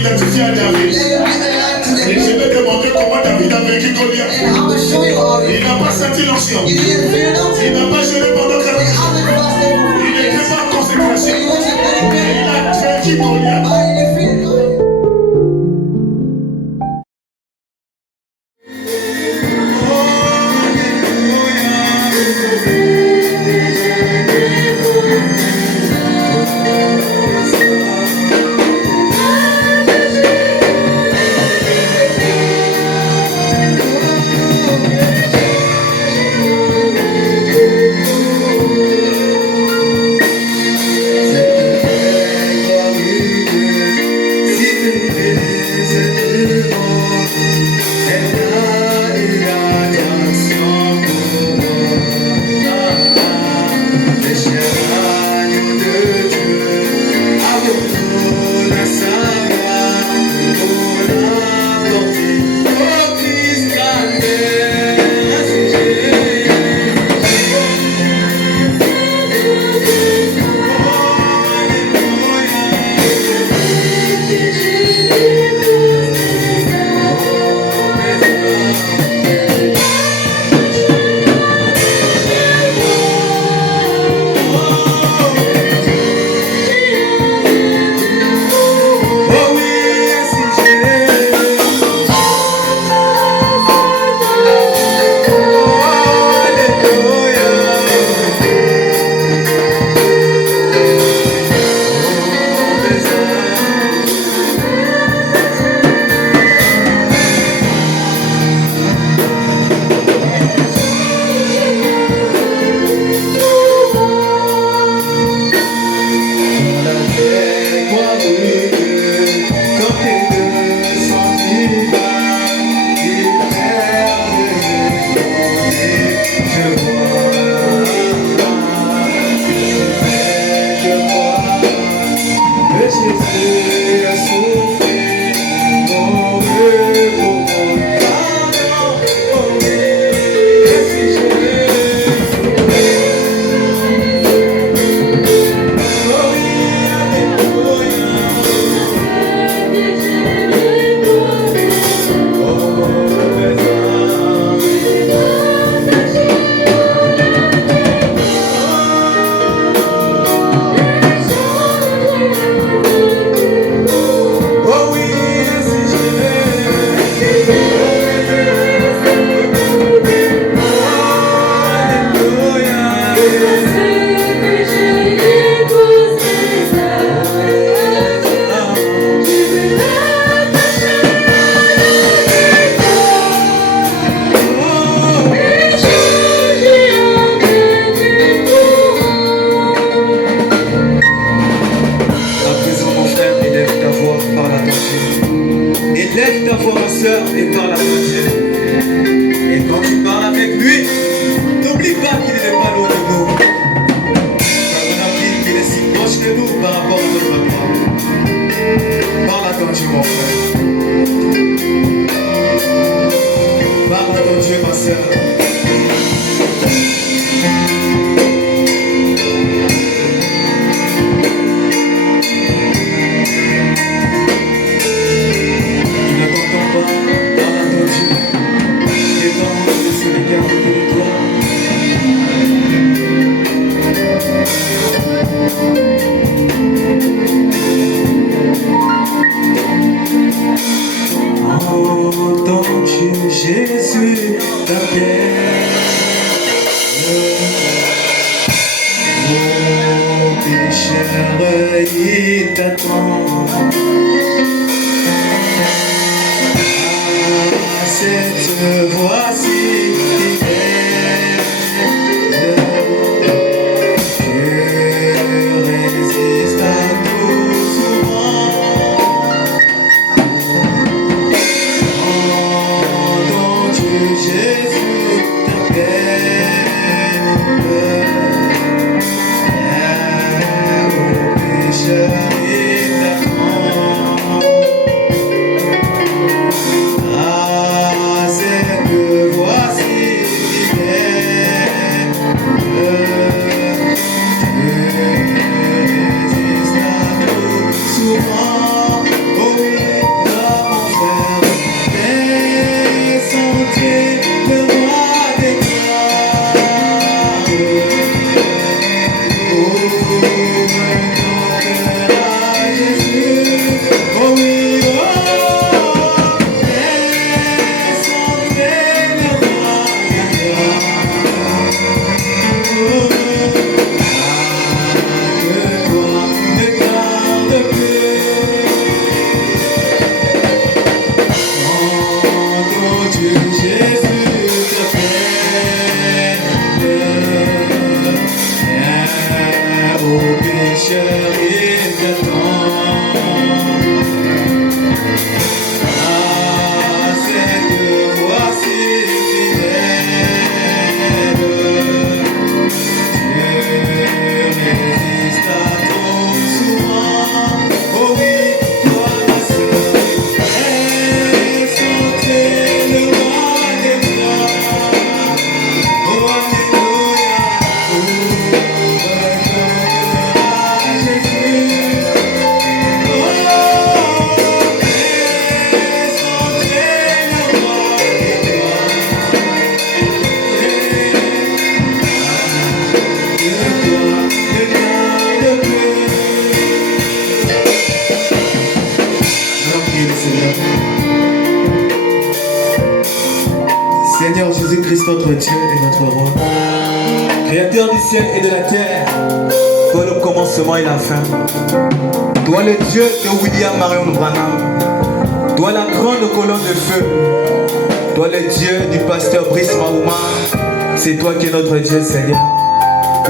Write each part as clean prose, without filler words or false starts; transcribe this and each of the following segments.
identifier à David. Et je vais te montrer comment David a vaincu Goliath. Il n'a pas senti l'onction. Il n'a pas géré pendant 40 jours. Il n'était pas en consécration. Il a vaincu Goliath. notre Dieu et notre roi. Créateur du ciel et de la terre, toi le commencement et la fin. Toi le Dieu de William Marion Branham. Toi la grande colonne de feu. Toi le Dieu du pasteur Brice Mahoma. C'est toi qui es notre Dieu, Seigneur.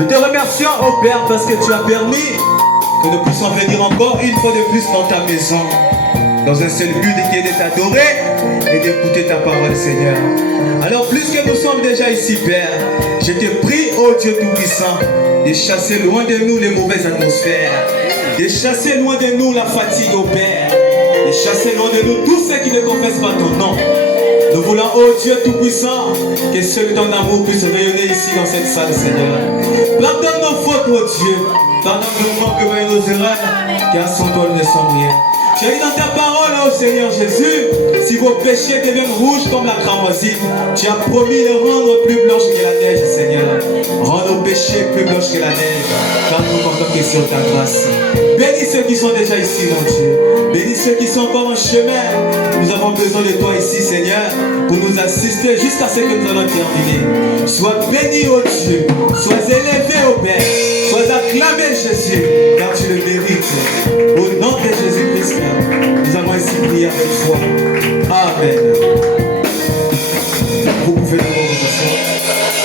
Nous te remercions, oh Père, parce que tu as permis que nous puissions venir encore une fois de plus dans ta maison, dans un seul but qui est de t'adorer et d'écouter ta parole, Seigneur. Alors plus que nous sommes déjà ici, Père, je te prie, oh Dieu Tout-Puissant, de chasser loin de nous les mauvaises atmosphères, de chasser loin de nous la fatigue, oh Père, de chasser loin de nous tous ceux qui ne confessent pas ton nom. Nous voulons, oh Dieu Tout-Puissant, que seul ton amour puisse rayonner ici dans cette salle, Seigneur. Pardonne nos fautes, oh Dieu. Pardonne nos manques et nos erreurs, car sans toi, nous ne sommes rien. Tu as dit dans ta parole, oh Seigneur Jésus, si vos péchés deviennent rouges comme la cramoisie, tu as promis de rendre plus blanche que la neige, Seigneur. Rends nos péchés plus blanches que la neige, car nous comptons que sur ta grâce. Bénis ceux qui sont déjà ici, mon Dieu. Bénis ceux qui sont encore en chemin. Nous avons besoin de toi ici, Seigneur, pour nous assister jusqu'à ce que nous allons terminer. Sois béni, ô Dieu. Sois élevé, ô Père. Sois acclamé, Jésus, car tu le mérites. Au nom de Jésus-Christ, nous allons ici prier avec foi. Amen. Vous pouvez d'abord vous asseoir.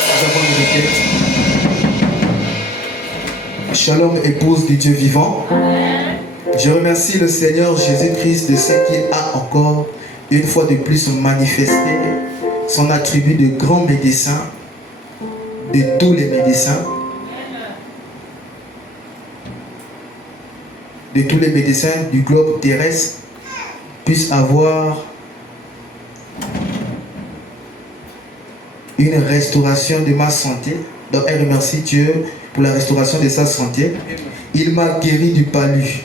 Nous avons une requête. Shalom, épouse du Dieu vivant. Je remercie le Seigneur Jésus-Christ de ce qu'il a encore une fois de plus manifesté son attribut de grand médecin de tous les médecins, de tous les médecins du globe terrestre puissent avoir une restauration de ma santé. Donc elle remercie Dieu pour la restauration de sa santé. Il m'a guéri du palu.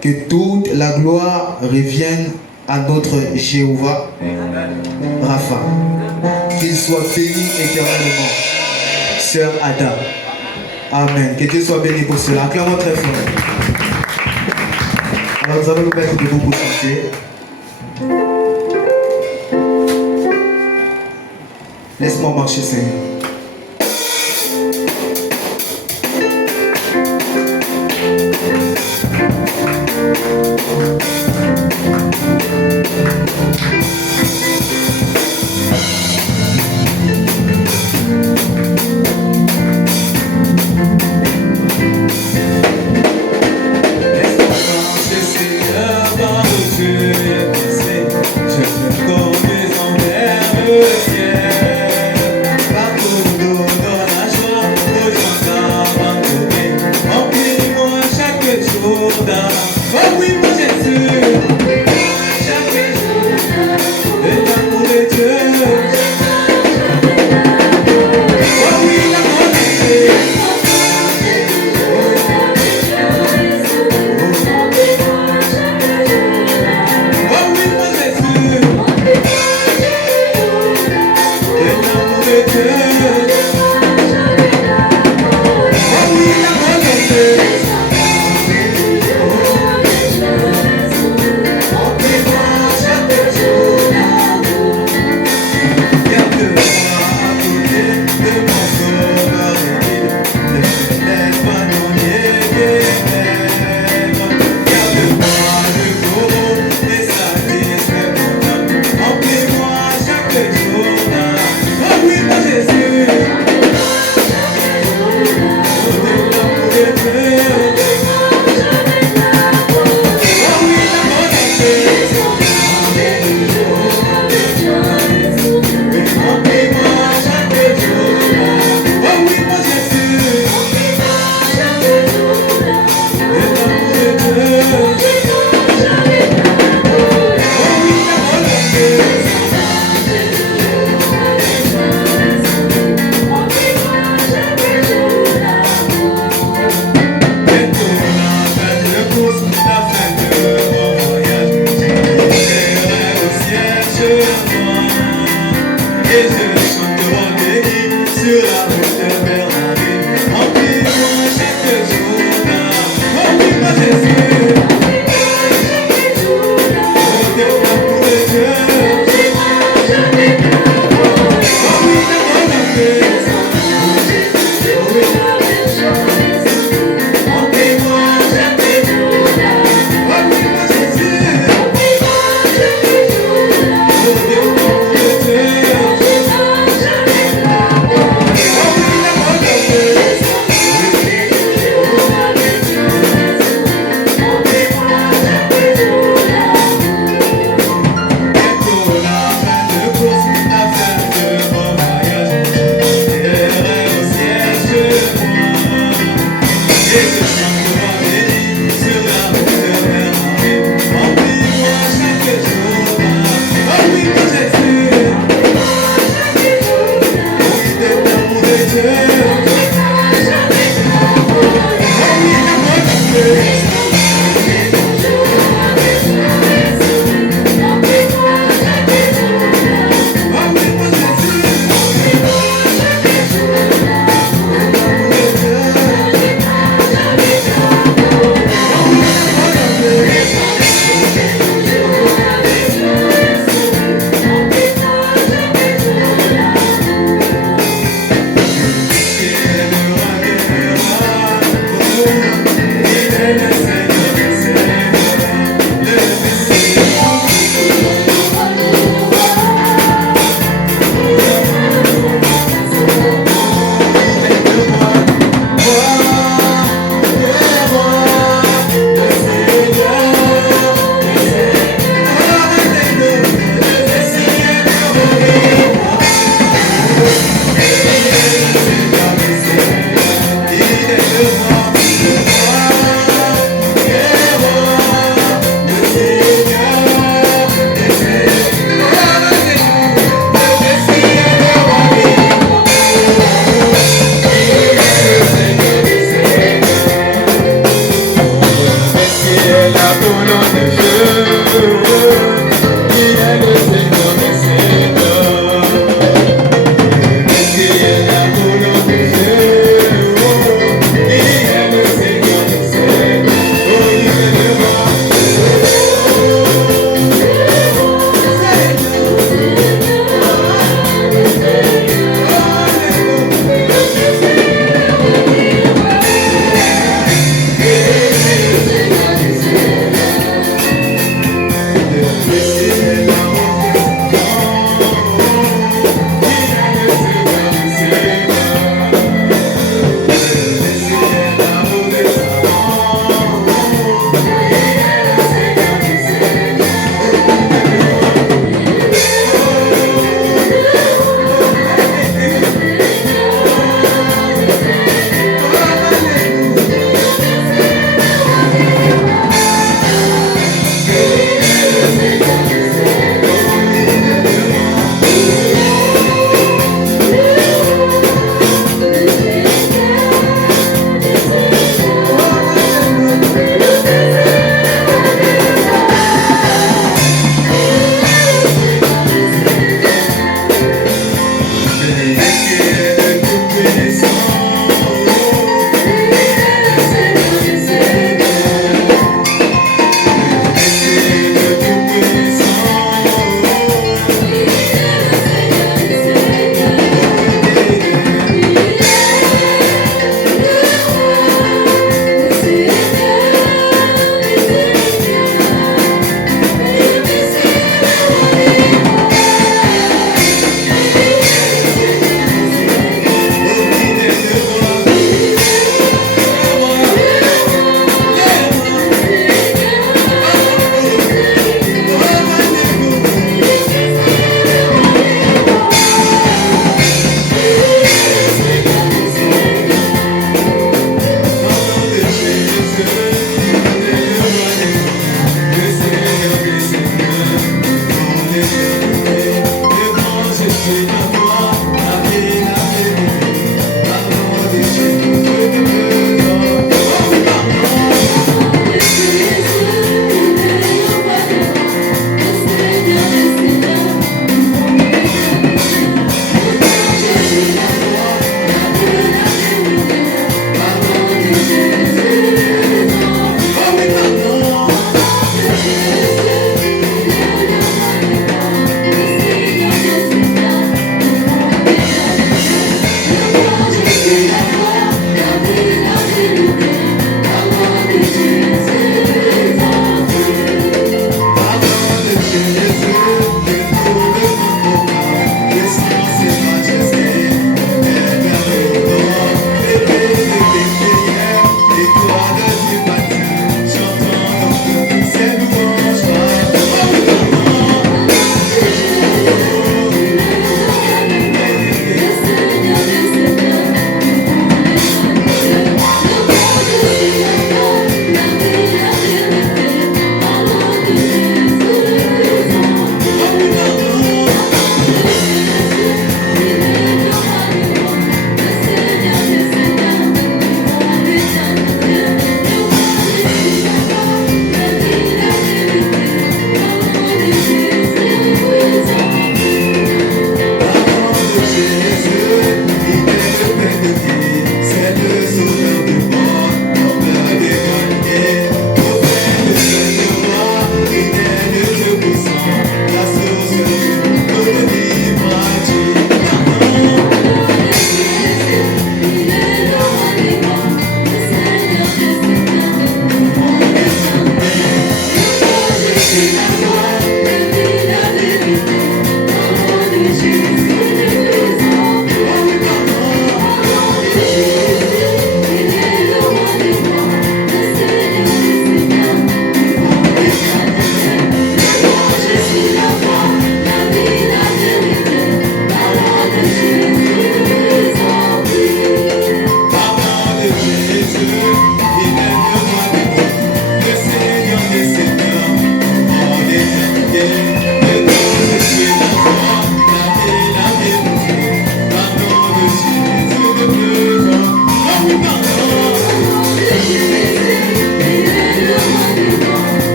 Que toute la gloire revienne à notre Jéhovah Rapha. Qu'il soit béni éternellement. Sœur Ada. Amen. Que Dieu soit béni pour cela. Acclamons très fort. Alors nous allons nous mettre debout pour chanter. Laisse-moi marcher, Seigneur.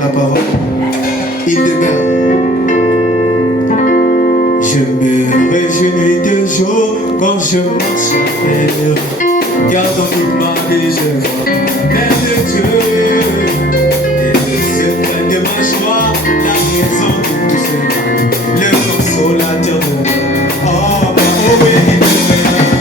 la parole. Il demeure. Je me réjouis de jour quand je marche en terre, gardant toute ma vie, je vois l'air de Dieu. Et le secret de ma joie, la raison de tout cela, le consolateur de moi. Oh, oh oui, il demeure.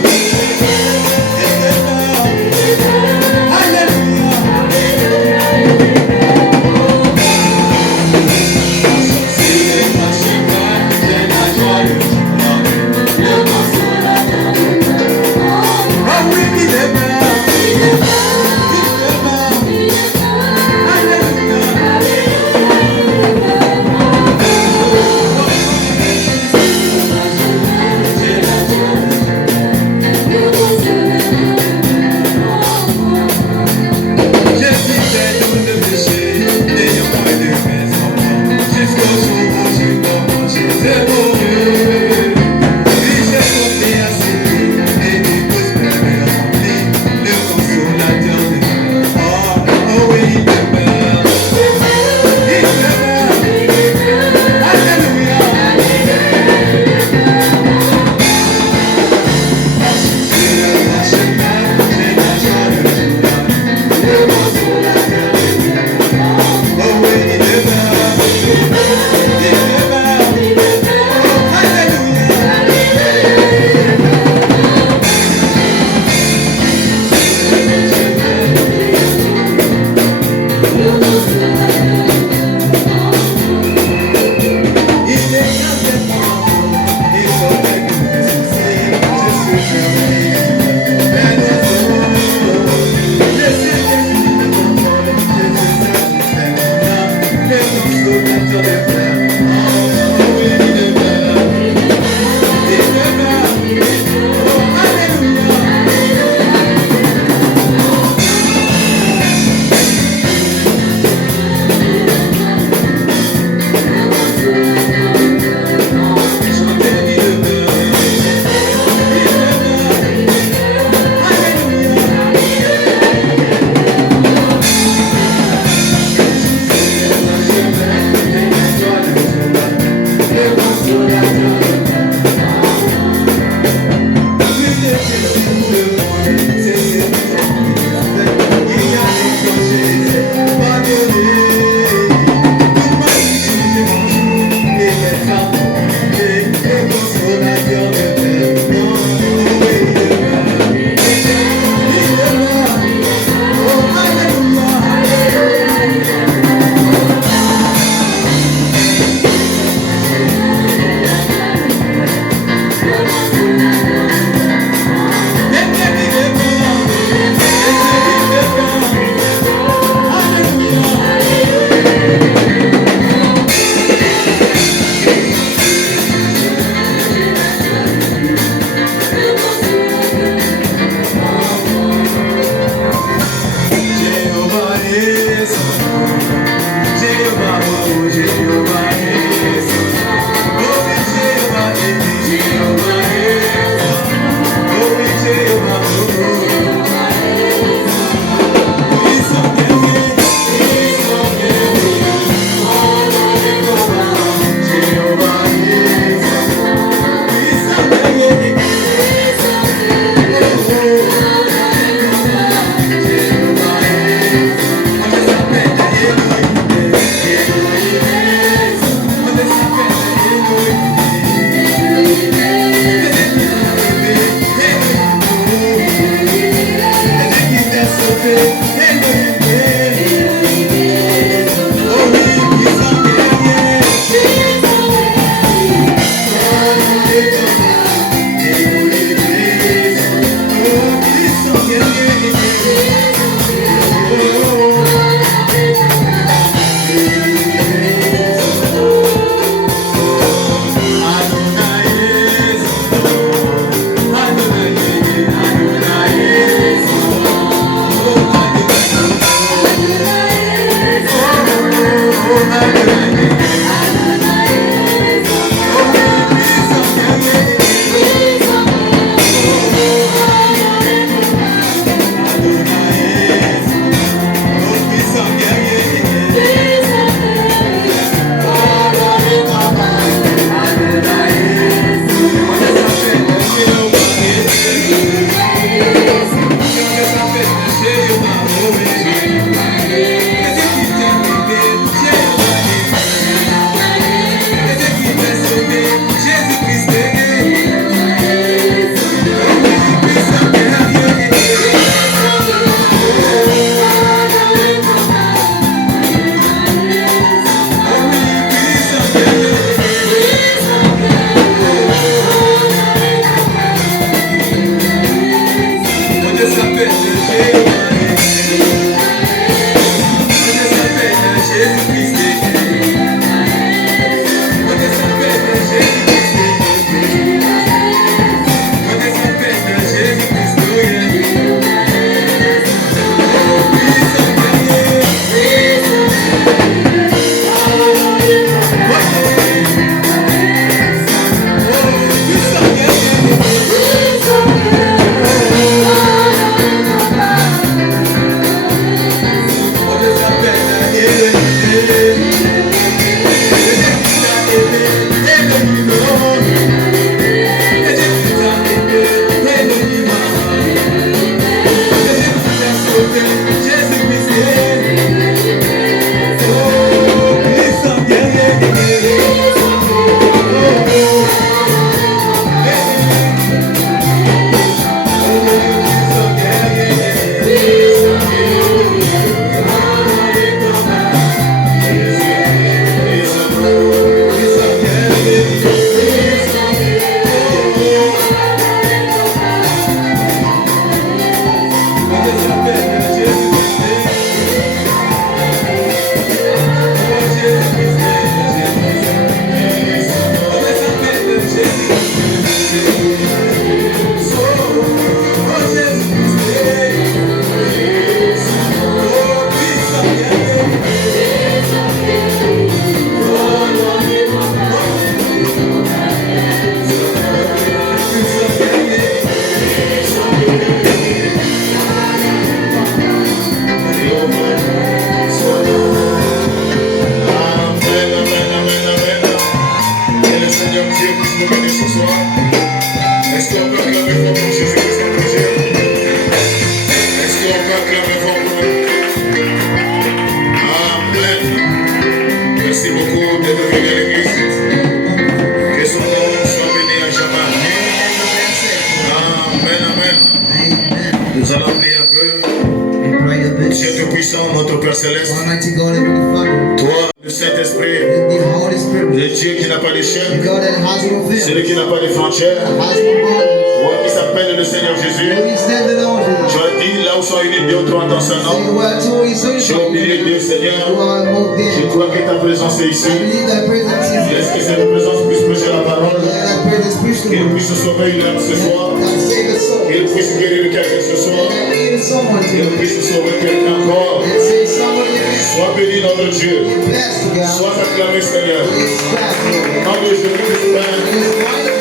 Tout-Puissant, notre Père Céleste, Almighty God, Heavenly Father, toi, le Saint-Esprit, the Holy Spirit, le Dieu qui n'a pas the d'échelle, God that has no fear, celui qui n'a pas de frontières, has no borders, toi qui s'appelle le Seigneur Jésus, who is there alone. tu as dit là où sont unis deux ou trois dans son Say nom, where two is je suis au milieu d'eux, Seigneur, you are among je them. crois que ta présence est I ici. believe thy presence is here. Laisse que cette présence puisse prêcher la parole, Let thy presence preach the qu'elle word. puisse sauver une âme ce soir, That save the soul. qu'elle puisse guérir quelqu'un ce soir, Let that lead someone to qu'elle it. puisse sauver quelqu'un encore. Let save somebody else. Sois béni notre Dieu, Be blessed, God. sois acclamé Seigneur. It's Christ, Lord. Nom de Jésus-Christ, Père, It is righteous.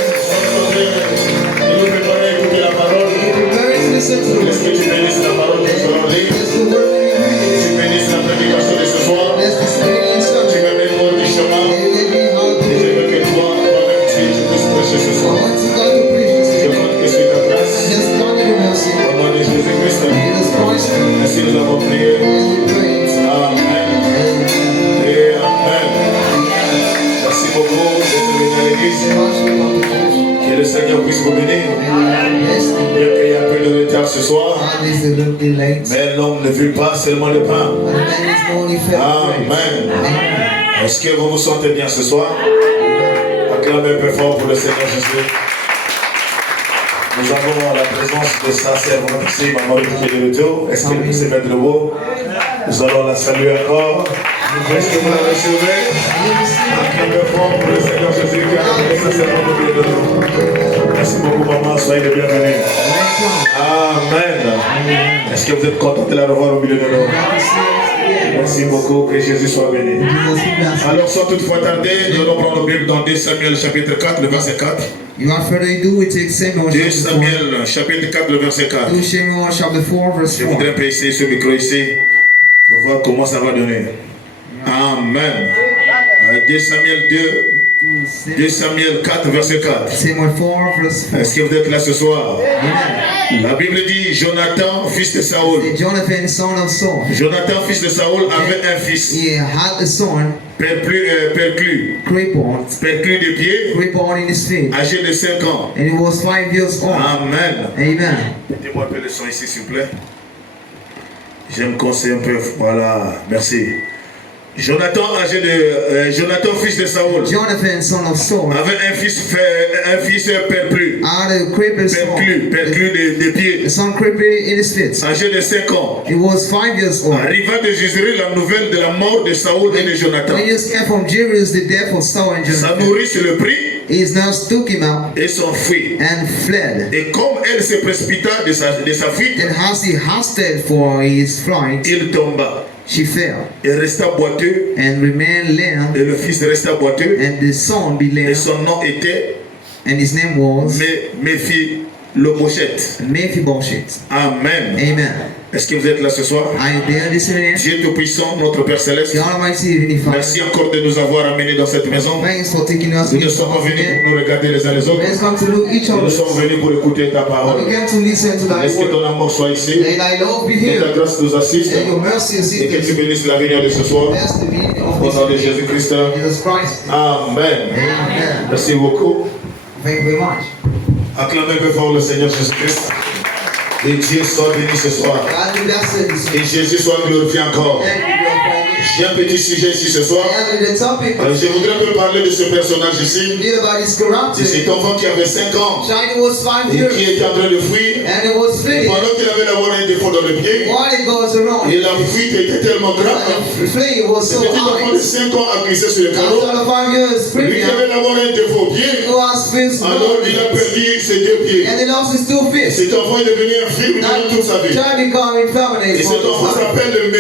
et nous préparons à écouter la parole. Be prepared to listen to the Laisse que word. tu bénisses la parole que nous allons lire. Bless the word that we read. Tu bénisses la prédication de ce soir. Bless the study Tu instruction. me mets hors du chemin. And let me how to Et je do it. veux que toi, toi-même, tu puisses prêcher ce I soir. want to God to preach this. Je compte que c'est ta grâce. Just God in mercy. Au nom de Jésus-Christ. Jesus Christ. Ainsi nous avons prié. And we pray. Amen. Et Amen. Merci beaucoup d'être venu à l'église. Que le Seigneur puisse vous bénir. Bien qu'il y ait un peu de retard ce soir, mais l'homme ne vit pas seulement le pain. Amen. Est-ce que vous vous sentez bien ce soir? Acclamez un peu fort pour le Seigneur Jésus. Nous avons la présence de sa servante ici, Maman qui est de retour. Est-ce qu'elle peut se mettre debout? Nous allons la saluer encore. Est-ce que vous la recevez? Acclamez fort pour le Seigneur Jésus qui a amené sa servante au milieu de nous. Merci beaucoup, maman. Soyez les bienvenus. Amen. Est-ce que vous êtes content de la revoir au milieu de nous? Merci beaucoup, que Jésus soit béni. Alors, sans toutefois tarder, nous allons prendre la Bible dans 2 Samuel chapitre 4, le verset 4. Without further ado, we take Samuel 2 chapter 4. Samuel chapitre 4, le verset 4. 2 Samuel chapter 4, verse Je 4. voudrais passer ce micro ici pour voir comment ça va donner. Amen. 2 Samuel 4, verset 4. Samuel 4, verse 4. Est-ce que vous êtes là ce soir? Amen. La Bible dit Jonathan, fils de Saoul. Jonathan, son of Saul. Jonathan, fils de Saoul, avait un fils, He had a son, perclus crippled de pied, in his feet, âgé de 5 ans. and he was 5 years old. Amen. Amen. Mettez-moi un peu le son ici, s'il vous plaît. J'aime conseiller un peu. Voilà, merci. Jonathan, fils de Saoul, Jonathan, son of Saul, avait un fils perclus, had a crippled son, perclus de pied, a son crippled in his feet. âgé de 5 ans. He was 5 years old. Arriva de Jézréel la nouvelle de la mort de Saoul et de Jonathan. When he just came from Jerusalem, the death of Saul and Sa Jonathan, nourrice le prit his nurse took him out et s'enfuit. and fled. Et comme elle se précipita de sa fuite, And as he hasted for his flight, il tomba she fell et resta boiteux, and remained lame, et le fils resta boiteux, and the son be et lame, son nom était and his name was Méphibosheth. Mephibosheth. Amen. Amen. Est-ce que vous êtes là ce soir? Are you there this evening? Dieu Tout-Puissant, notre Père Céleste, God Almighty, Heavenly Father, merci encore de nous avoir amenés dans cette maison. thanks for taking us Nous ne into sommes pas once venus again. pour nous regarder les uns les autres. Let's come to look each Nous other. sommes venus pour écouter ta parole. We came to listen to thy Laisse que word. ton amour soit ici, May thy love be que ta here, grâce nous assiste, and your mercy et assist que tu us. bénisses l'avenir de ce soir. Bless the meaning of Au nom de this Jésus-Christ. Jesus Christ. Amen. Amen. Merci beaucoup. Thank you very much. Acclamez peu fort le Seigneur Jésus-Christ. Et Dieu soit béni ce soir. God be blessed this Et Jésus soit glorifié encore. Thank you, Lord. J'ai un petit sujet ici ce soir. And the topic Je voudrais un peu parler de ce personnage ici. deal about his De corruption. cet enfant qui avait 5 ans China was 5 et years, qui était en train de fuir. and it was fleeing. Pendant qu'il avait d'abord un défaut dans le pied, While it goes around, et la fuite était tellement grave. the fleeing was Ce so petit enfant high. de 5 ans a glissé sur le carreau. After the 5 years Lui qui premium, avait d'abord un défaut au pied, he was fixed, alors il a perdu ses 2 pieds. and he lost his 2 feet. Cet enfant est devenu un film durant toute sa vie. Child become infirmity. Et cet enfant s'appelle le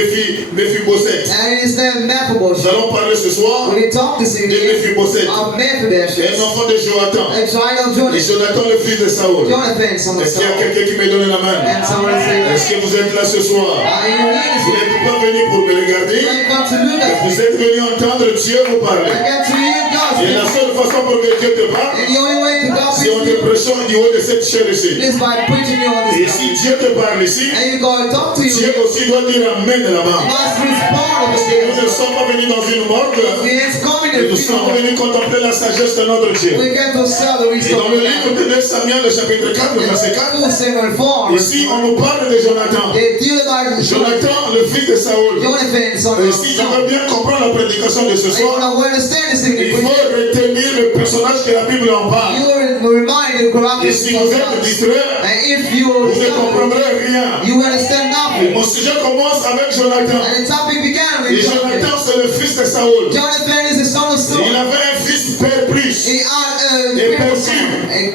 Méphibosheth. And his name Nous Mephibosheth. allons parler ce soir When he talked this de evening Méphibosheth, of un Mephibosheth, enfant de Jonathan. a child of Et Jonathan, Jonathan, le fils de Saoul. Jonathan, son of Est-ce qu'il y a Saul. quelqu'un qui me donne la main? And someone say, Est-ce que vous êtes là ce soir? are you ready Vous this n'êtes pas venu pour me regarder. evening? Come to look at Vous me. êtes venu entendre Dieu vous parler. I get to hear God Et la speak. seule façon pour que Dieu te parle, And the only way to God c'est en te speak prêchant du haut de cette chair ici. is by preaching you on Et this si God. Dieu te parle ici, And you God talk to you, Dieu you aussi doit dire Amen là-bas. must respond of Parce the que nous ne sommes pas venus dans une morgue. It's coming Et to nous sommes funeral. venus contempler la sagesse de notre Dieu. We came to sell the Et wisdom dans of le God. livre de 1 Samuel, le chapitre 4, le verset 4, 2 Samuel 4. ici on nous parle de Jonathan. They deal about Jonathan, le fils de Saoul. Jonathan, son Et of si tu veux Saul. bien comprendre la prédication de ce And you soir, want to understand this il thing. faut retenir le personnage que la Bible en parle. You will remind the Et corruption si vous êtes of distrait, And if you vous ne comprendrez rien. you understand nothing. Mon sujet commence avec Jonathan. And the topic began Et with Jonathan. Jonathan, c'est le fils de Saoul. Jonathan is the son of Et Saul. il avait un fils père plus. He had Et a perçu.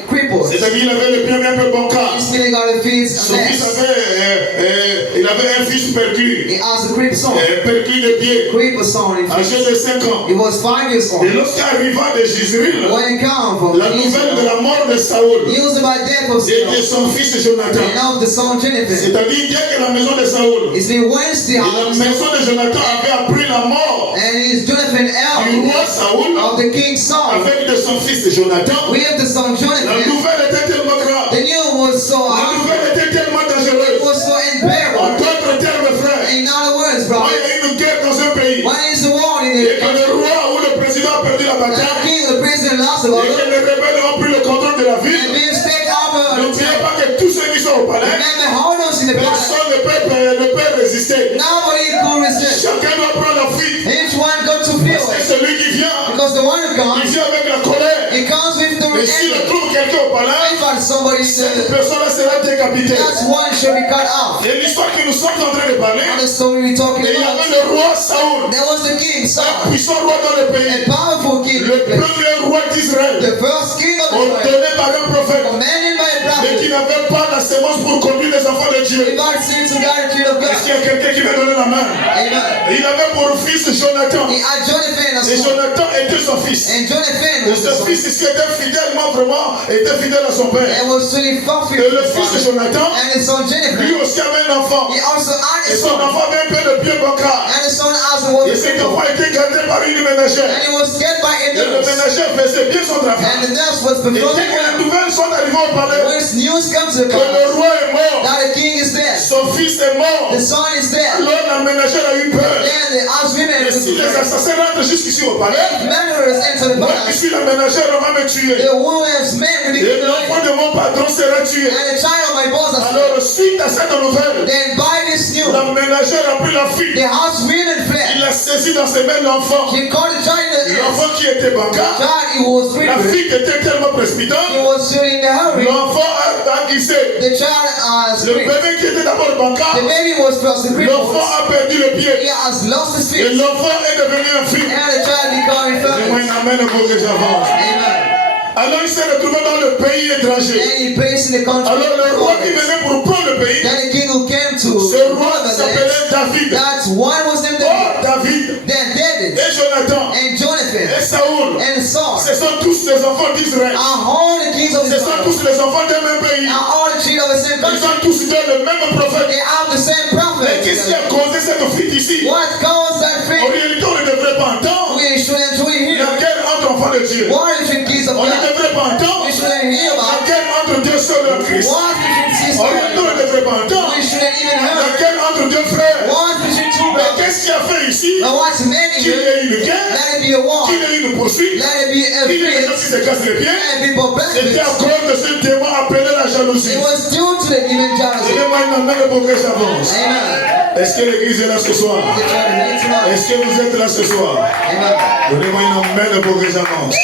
cripple. C'est-à-dire il avait le pied un peu bancal. He's still got a fist Son fils less. il avait un fils perclus. He has a cripple son. Perclus de pied. Cripple son. Âgé de 5 ans. He was 5 years Et old. lorsqu'arriva de Jezreel, When he came from la nouvelle de Israel, la mort de Saoul he was about death of et de Saul. son fils Jonathan. And of the son Jonathan. C'est-à-dire bien que la maison de Saoul It's been Wednesday et la maison de Jonathan avait appris la mort and it's Jonathan du L. roi Saoul of the king Saul. avec de son fils Jonathan. We have the son La Jonathan. nouvelle était tellement grave. The news was so La hard. nouvelle était tellement It dangereuse. was so En unbearable. d'autres termes, frère, In other words, quand bro, il y a une guerre dans un pays when is the war in et it? que le roi ou le président a perdu la The bataille king, the president lost the war. et que les rebelles ont pris le contrôle de la And ville, being staked over. n'oubliez pas que tous ceux qui sont au palais, Remember, hold on in the past. personne ne peut résister. Nobody could resist. Chacun doit prendre la fuite. Each one got to feel Et it. celui qui vient, Because the one who il comes, vient avec la colère. he comes with the Et s'il anger. trouve quelqu'un au palais, If somebody cette says, personne-là sera décapitée. that one should be cut off. Et l'histoire que nous sommes en train de parler, And the story we're talking et il y about, avait le roi Saoul, there was the king un Saul, puissant roi dans le a pays, powerful king, le premier roi d'Israël, the first king of Israel, ordonné par un prophète, commanded by a mais qui prophet, n'avait pas la sémence pour conduire les enfants de Dieu. without sin to God, king of Est-ce qu'il God. y a quelqu'un qui veut donner la main? Amen. Il avait pour fils Jonathan. He had Jonathan as Et son, Jonathan était son fils. and Jonathan Et was the ce son, fils ici était fidèlement, vraiment, était fidèle à son père. and was truly fulfilled. Et le fils de Jonathan, And his son Jonathan, lui aussi avait un enfant. he also had Et a son son, enfant avait un peu de pied bancal. and his son also was Et a cet cripple, enfant était gardé par une ménagère. and he was kept by a Et le nurse, ménagère faisait bien son travail. and the nurse was Et dès que performing les well. nouvelles sont arrivées au palais, When news comes to que the le roi est mort, that the king is dead, son fils est mort, the son is dead, alors la ménagère a eu peur. then the husband Et si les and assassins rentrent jusqu'ici au palais, the murderers enter the moi qui palace. suis la ménagère, on va me tuer. The woman's man will be Et killed, l'enfant de mon patron sera tué. and the child of my boss has fled. Alors, suite à cette nouvelle, Then by this news, la ménagère a pris la fuite. the husband Il fled. a saisi dans ses mains l'enfant. He caught the child in the hands. L'enfant qui était bancal. Child, he was La crippled. fuite était tellement He précipitante. was still in the hurry. L'enfant a glissé. The child Le screamed. bébé qui était d'abord The bancal, baby was first crippled. l'enfant a perdu le He pied. has lost his Et feet. l'enfant est devenu un fils. And the child became Donnez-moi infirm. une amène pour que j'avance. Amen. Alors il s'est retrouvé dans le pays étranger. And he placed in the country. Alors le roi qui venait pour prendre le pays, Then the king who came to ce roi s'appelait David. that's one was named Oh, David. David Then David et Jonathan and Jonathan et Saoul, and Saul ce sont tous des enfants d'Israël. are all the kings of Ce sont Israel. tous les enfants d'un même pays. Are all the children of the same Ils country. ont tous fait le même prophète. They have the same prophet. Mais qu'est-ce qui a causé cette fuite ici? What caused that En thing? réalité, on ne devrait pas entendre. We shouldn't truly Il y a hear. quel entre enfants de Dieu? What between kids of On ne God? devrait pas entendre. We shouldn't hear Il y a about. quel entre deux sœurs de Christ? What between sisters? En réalité, on ne devrait pas entendre. We shouldn't even Il y a hear. quel entre deux frères? What between two Mais brothers? qu'est-ce qui a fait ici? Now what's many Qu'il y here? ait une guerre, Let it be a war. qu'il y ait une poursuite, Let it be a qu'il y ait des gens qui fence. se cassent les pieds. And people C'était à blessed. cause de ce démon appelé la jalousie. It was due to the given jealousy. Donnez-moi une amène pour que j'avance. Amen. Est-ce que l'église est là ce soir? The church needs to know. Est-ce que vous êtes là ce soir? Amen. Donnez-moi une amène pour que j'avance.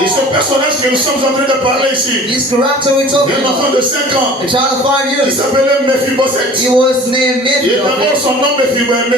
Et ce personnage que nous sommes en train de parler ici, This character we're talking un enfant about, de 5 ans, a child of 5 qui years, s'appelait Mephibosheth. he was named Et d'abord Mephibosheth. son nom Mephibosheth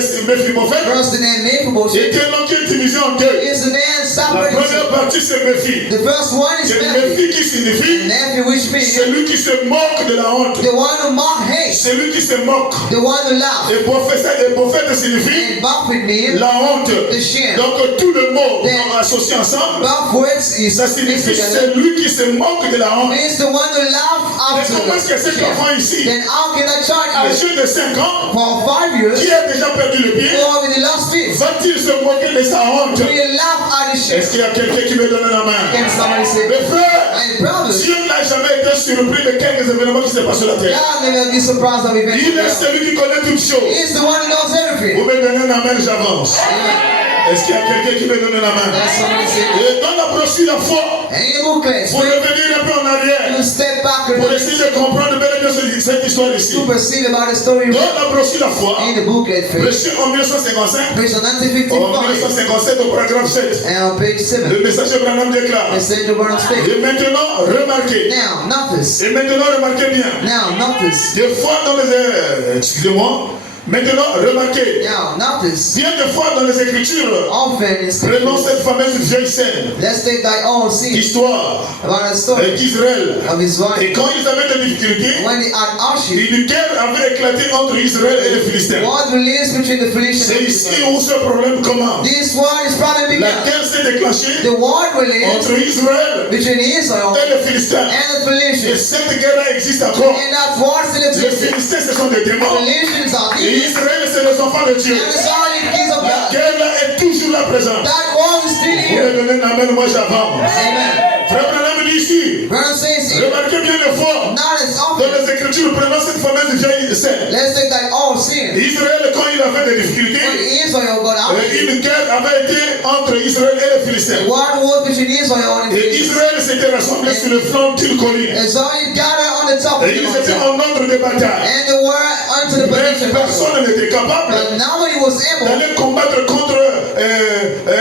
First the name Mephibosheth. était un nom qui est divisé en deux. Is the name La separated. première partie c'est Mephi. The first one is C'est Mephi. Mephi qui signifie Nephi, which means celui qui se moque de la honte. the one who mock hate, Celui qui se moque. the one who laugh. Et prophète signifie And Buffett means la honte. the shame. Donc tout le mot associé ensemble, Backwards is ça signifie together. celui qui se moque de la honte. Means the one who laugh Mais after comment est-ce que cet the enfant shame. ici, Then how can that child âgé de 5 ans, for 5 years qui a déjà perdu le pied, or with the last feet va-t-il se moquer de sa honte? will laugh at the shame? Est-ce qu'il y a quelqu'un qui me donne la main? Can somebody say, Mes frères, my brothers, Dieu n'a jamais été surpris de quelques événements qui se passent sur la terre. God never be surprised of Il est events. celui qui connaît toutes choses. He is the one who knows Et fear. Vous me donnez un amen, j'avance. Amen. Est-ce qu'il y a quelqu'un qui me donne un amen? That's somebody say. Et dans la brochure la foi, And in the booklet, pour revenir un peu en arrière, you step back pour essayer de comprendre bel et bien cette histoire ici. to perceive about the story Dans la brochure la foi, in the booklet, prêché en 1955, preached on en 1955 1957 au paragraphe 7, and on page 7. le message de Branham déclare. Message of Branham State. Et maintenant, remarquez. Now, notice. Et maintenant, remarquez bien. Now, notice. Des fois dans les... excusez-moi. Maintenant, remarquez. Now, notice. Bien des fois dans les Écritures, Often in prenons scripture, cette fameuse vieille scène, let's take thy own scene histoire about a story d'Israël. of his Et wife. quand ils avaient des difficultés, When the Archie, une guerre avait éclaté entre Israël et les Philistins. war released between the Philistines C'est and ici Israel. où ce problème commence. This war is probably La began. guerre s'est déclenchée The war released entre Israël between Israel et les Philistins. and the Et Philistines. cette guerre-là existe encore. And that war still Les exists. Philistins, ce sont des démons. Philistines are Et demons. Israël, c'est les enfants de Dieu. And the solid keys of La God. guerre-là est toujours là présente. That war is still Vous here. me donnez un amen, moi j'avance. Amen. Frère Branham dit ici, Branham says here, remarquez bien les fois, not as dans often. les Écritures, prenons cette fameuse vieille scène. Let's take thy own sin. Israël, quand il avait des difficultés, When Israel got out, une guerre avait été entre Israël et les Philistins. the war was between Israel and the Et Philistines. Israël s'était rassemblé sur le flanc d'une colline. And so it gathered on the top of Et the ils étaient mountain. en ordre de bataille. And they were unto the Mais position. personne n'était capable But nobody was able d'aller combattre contre,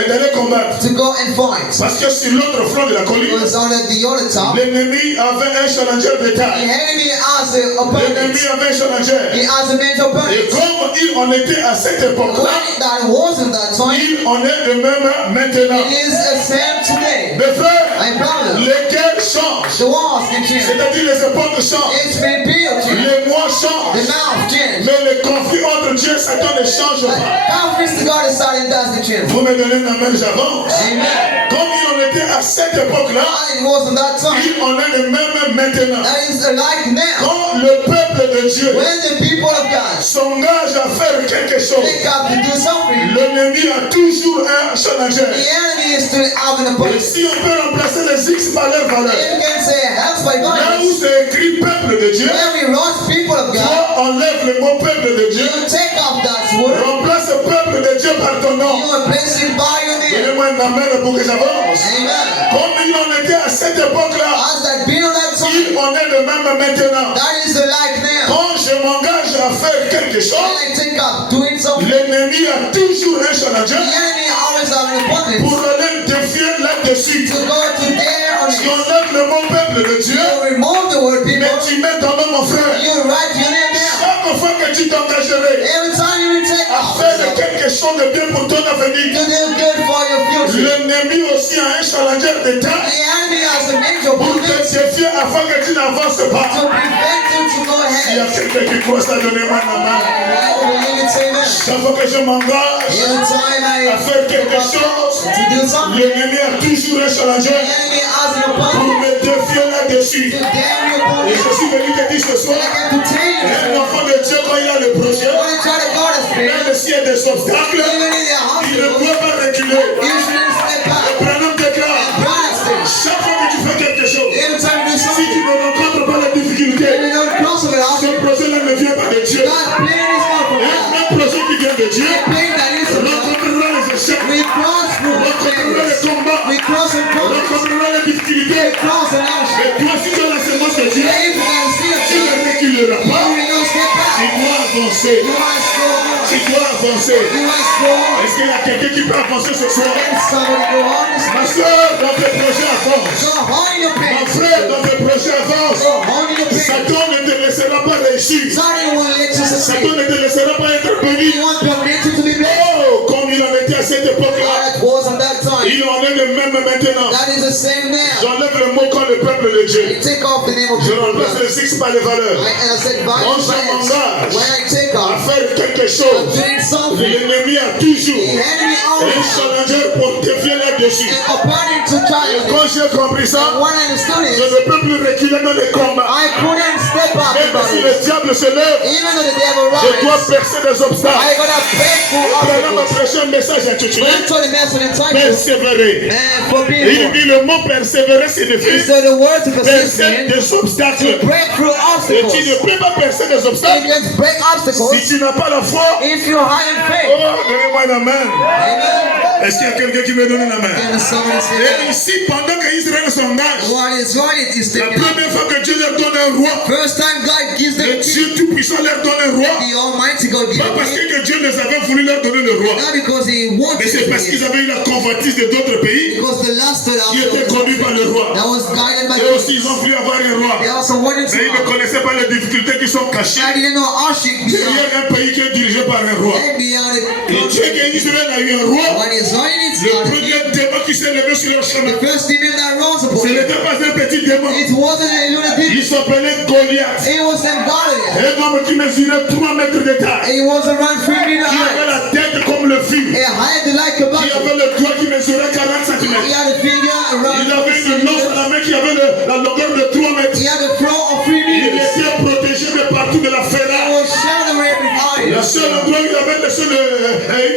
d'aller combattre. to go and fight. Parce que sur l'autre flanc de la It colline, was on the other top. l'ennemi avait un challenger de The taille. enemy has an L'ennemi opponent. avait un challenger. He has a major Et opponent. comme il en était à cette époque-là, When that was at that time, il en est de même maintenant. it is the same today. Mes frères, My brother, les guerres changent. the wars can change. C'est-à-dire les époques changent. It's been built. Les mois The changent. mouth change. Mais le conflit entre Dieu et Satan ne change But pas. conference to God is starting doesn't change. Vous me donnez un amen, j'avance. Amen. Comme il en était à cette époque-là, It was at that time. il en est de même maintenant. That is like now. Quand le peuple de Dieu When the people of God s'engage à faire quelque chose, pick up to do something, l'ennemi a toujours un the challenger. enemy is still having a Et opponent. si on peut remplacer les X par leur valeur, You can say helps by là où violence. c'est écrit peuple de Dieu, When we lost people of God, toi enlève le mot peuple de Dieu, you take off that word, remplace le peuple de Dieu par ton nom. you replace it by your name. Donnez-moi un amen pour que j'avance. Amen. Comme il en était à cette époque-là, As that been on that time, il en est de même maintenant. that is the like now. Quand je m'engage à faire quelque chose, When I take up doing something, l'ennemi a toujours un the challenger enemy always have an opponent pour aller défier là-dessus. to go to there on Tu it. enlèves le mot peuple de Dieu, You remove the word people, mais tu mets ton nom, mon frère. you write your name down. Chaque fois que tu t'engagerais Every time you take à off faire something, quelque chose de bien pour ton avenir, to do good for your future. l'ennemi aussi a un challenger de The taille enemy has a major pour te opponent défier afin que tu n'avances to pas. prevent you to go Il y a ahead. quelqu'un qui croit ça, donnez-moi un amen. I believe it, amen. Chaque fois que je m'engage Every time à I faire quelque chose, to do something, l'ennemi a toujours un the challenger enemy has an pour opponent me défier là-dessus. to dare your Et opponent. je suis venu te dire ce soir, I can to tell you this. un enfant de Dieu, quand il a le projet, When you try to guard us, même s'il y a des obstacles, even in the il ne hospital, doit pas reculer. you shouldn't step back. Branham déclare, Protestant. chaque fois que tu fais quelque chose, Every time you do si something, tu ne rencontres pas la difficulté, if you don't cross of it, ce projet-là ne vient pas de Dieu. God plan is not from God. Un projet qui vient de Dieu The plan that is from God. rencontrera les échecs, We cross through the rencontrera les things. combats, We cross and cross. rencontrera les We difficultés. cross and ocean. Et toi, si tu as la sémence de Dieu, If you can see a tu ne thing, reculeras you pas. will not step back. Tu dois avancer. You must go on. Tu dois avancer. You must go on. Est-ce qu'il y a quelqu'un qui peut avancer ce soir? Can somebody go on this Ma way? soeur, dans tes projets avance. Go on in your Mon pants. frère, dans tes projets avance. Go on in your pants. Satan ne te laissera pas réussir. Somebody won't let you Satan succeed. ne te laissera pas être béni. You want permission to be blessed. Oh, comme il en était à cette époque-là, That was at that time. il en est le même maintenant. That is the same now. J'enlève le mot quand le peuple de Dieu. You take off the name of Je people. remplace les X par les valeurs. And I said, by Quand je violence. m'engage When I take à off, faire quelque I'm chose, doing something. l'ennemi a toujours The enemy un always challenger pour défier la là-dessus. And upon it to Et triumph. quand j'ai compris ça, And when I understood je it, ne peux plus reculer dans les combats. I couldn't step up Même about si it. le diable se lève, Even though the devil je dois rises, percer des obstacles. I gotta break through Prenons obstacles. prêcher un message intitulé Went to the message and title, Persévérer. and for Et il people, dit le mot persévérer signifie so the word to persist percer in, des obstacles. to break through Et tu ne obstacles. peux pas percer des You obstacles can break si obstacles tu n'as pas la foi. if you're high in Oh, faith. donnez-moi une main. Amen. Est-ce qu'il y a quelqu'un qui me donne la main? And somebody say Et that. ici, pendant qu'Israël s'engage, What is right is la taken up. première fois que Dieu leur donne un roi, First time God gives le them Dieu Tout-Puissant leur donne un roi, the Almighty God gives pas parce them que Dieu les avait voulu leur donner le roi, not because He mais wanted c'est parce it, qu'ils avaient eu la convoitise de d'autres pays because the lust that qui étaient conduits par le roi. that was guided by Et aussi, ils ont voulu avoir un roi. They also wanted Mais ils ne to. connaissaient pas les difficultés qui sont cachées I didn't know Ashik beyond derrière un pays qui est dirigé par un roi. beyond Et it. Dieu qu'Israël a eu un roi, When He's running it, le premier démon qui s'est levé sur leur chemin, the first demon that rose upon ce him, n'était pas un petit démon. it wasn't a little demon. Il s'appelait Goliath. It was them Goliath. Un homme qui mesurait 3 mètres de taille, It was around 3 meters qui avait high. la tête comme le fil, It had like a qui bucket. avait le doigt qui mesurait 40 He cm. had a finger around. Il avait une lance à la main qui avait la longueur de 3 mètres. He had a throw of 3 Il meters. était protégé de partout de la It ferraille. was shattered every Le fire. seul endroit où il avait laissé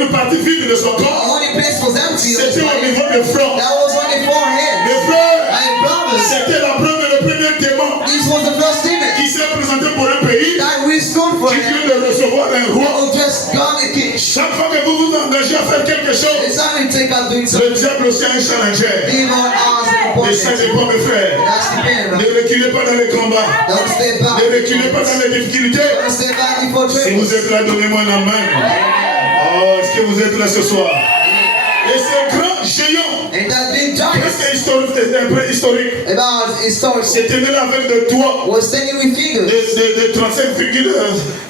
une partie vide de son The corps, only place was empty. c'était au niveau du front. That was on the forehead. Les frères, My brothers, c'était la preuve de le premier démon this was the first demon qui s'est présenté pour un pays that we stood for qui him. vient de recevoir un roi. Who just got the king. Chaque fois que vous vous engagez à faire quelque chose, It's not going to take out doing le something. diable aussi a un challenger. Demon Et ça asked dépend, mes frères. That's the pen. Ne reculez pas dans les combats. Don't stay back. Ne reculez pas dans les difficultés. Don't stay back before Si trouble. vous êtes là, donnez-moi la main. Oh, est-ce que vous êtes là ce soir? Et ce grand géant, And that big giant presque historique, about historical c'était né avec de toits was standing with figures de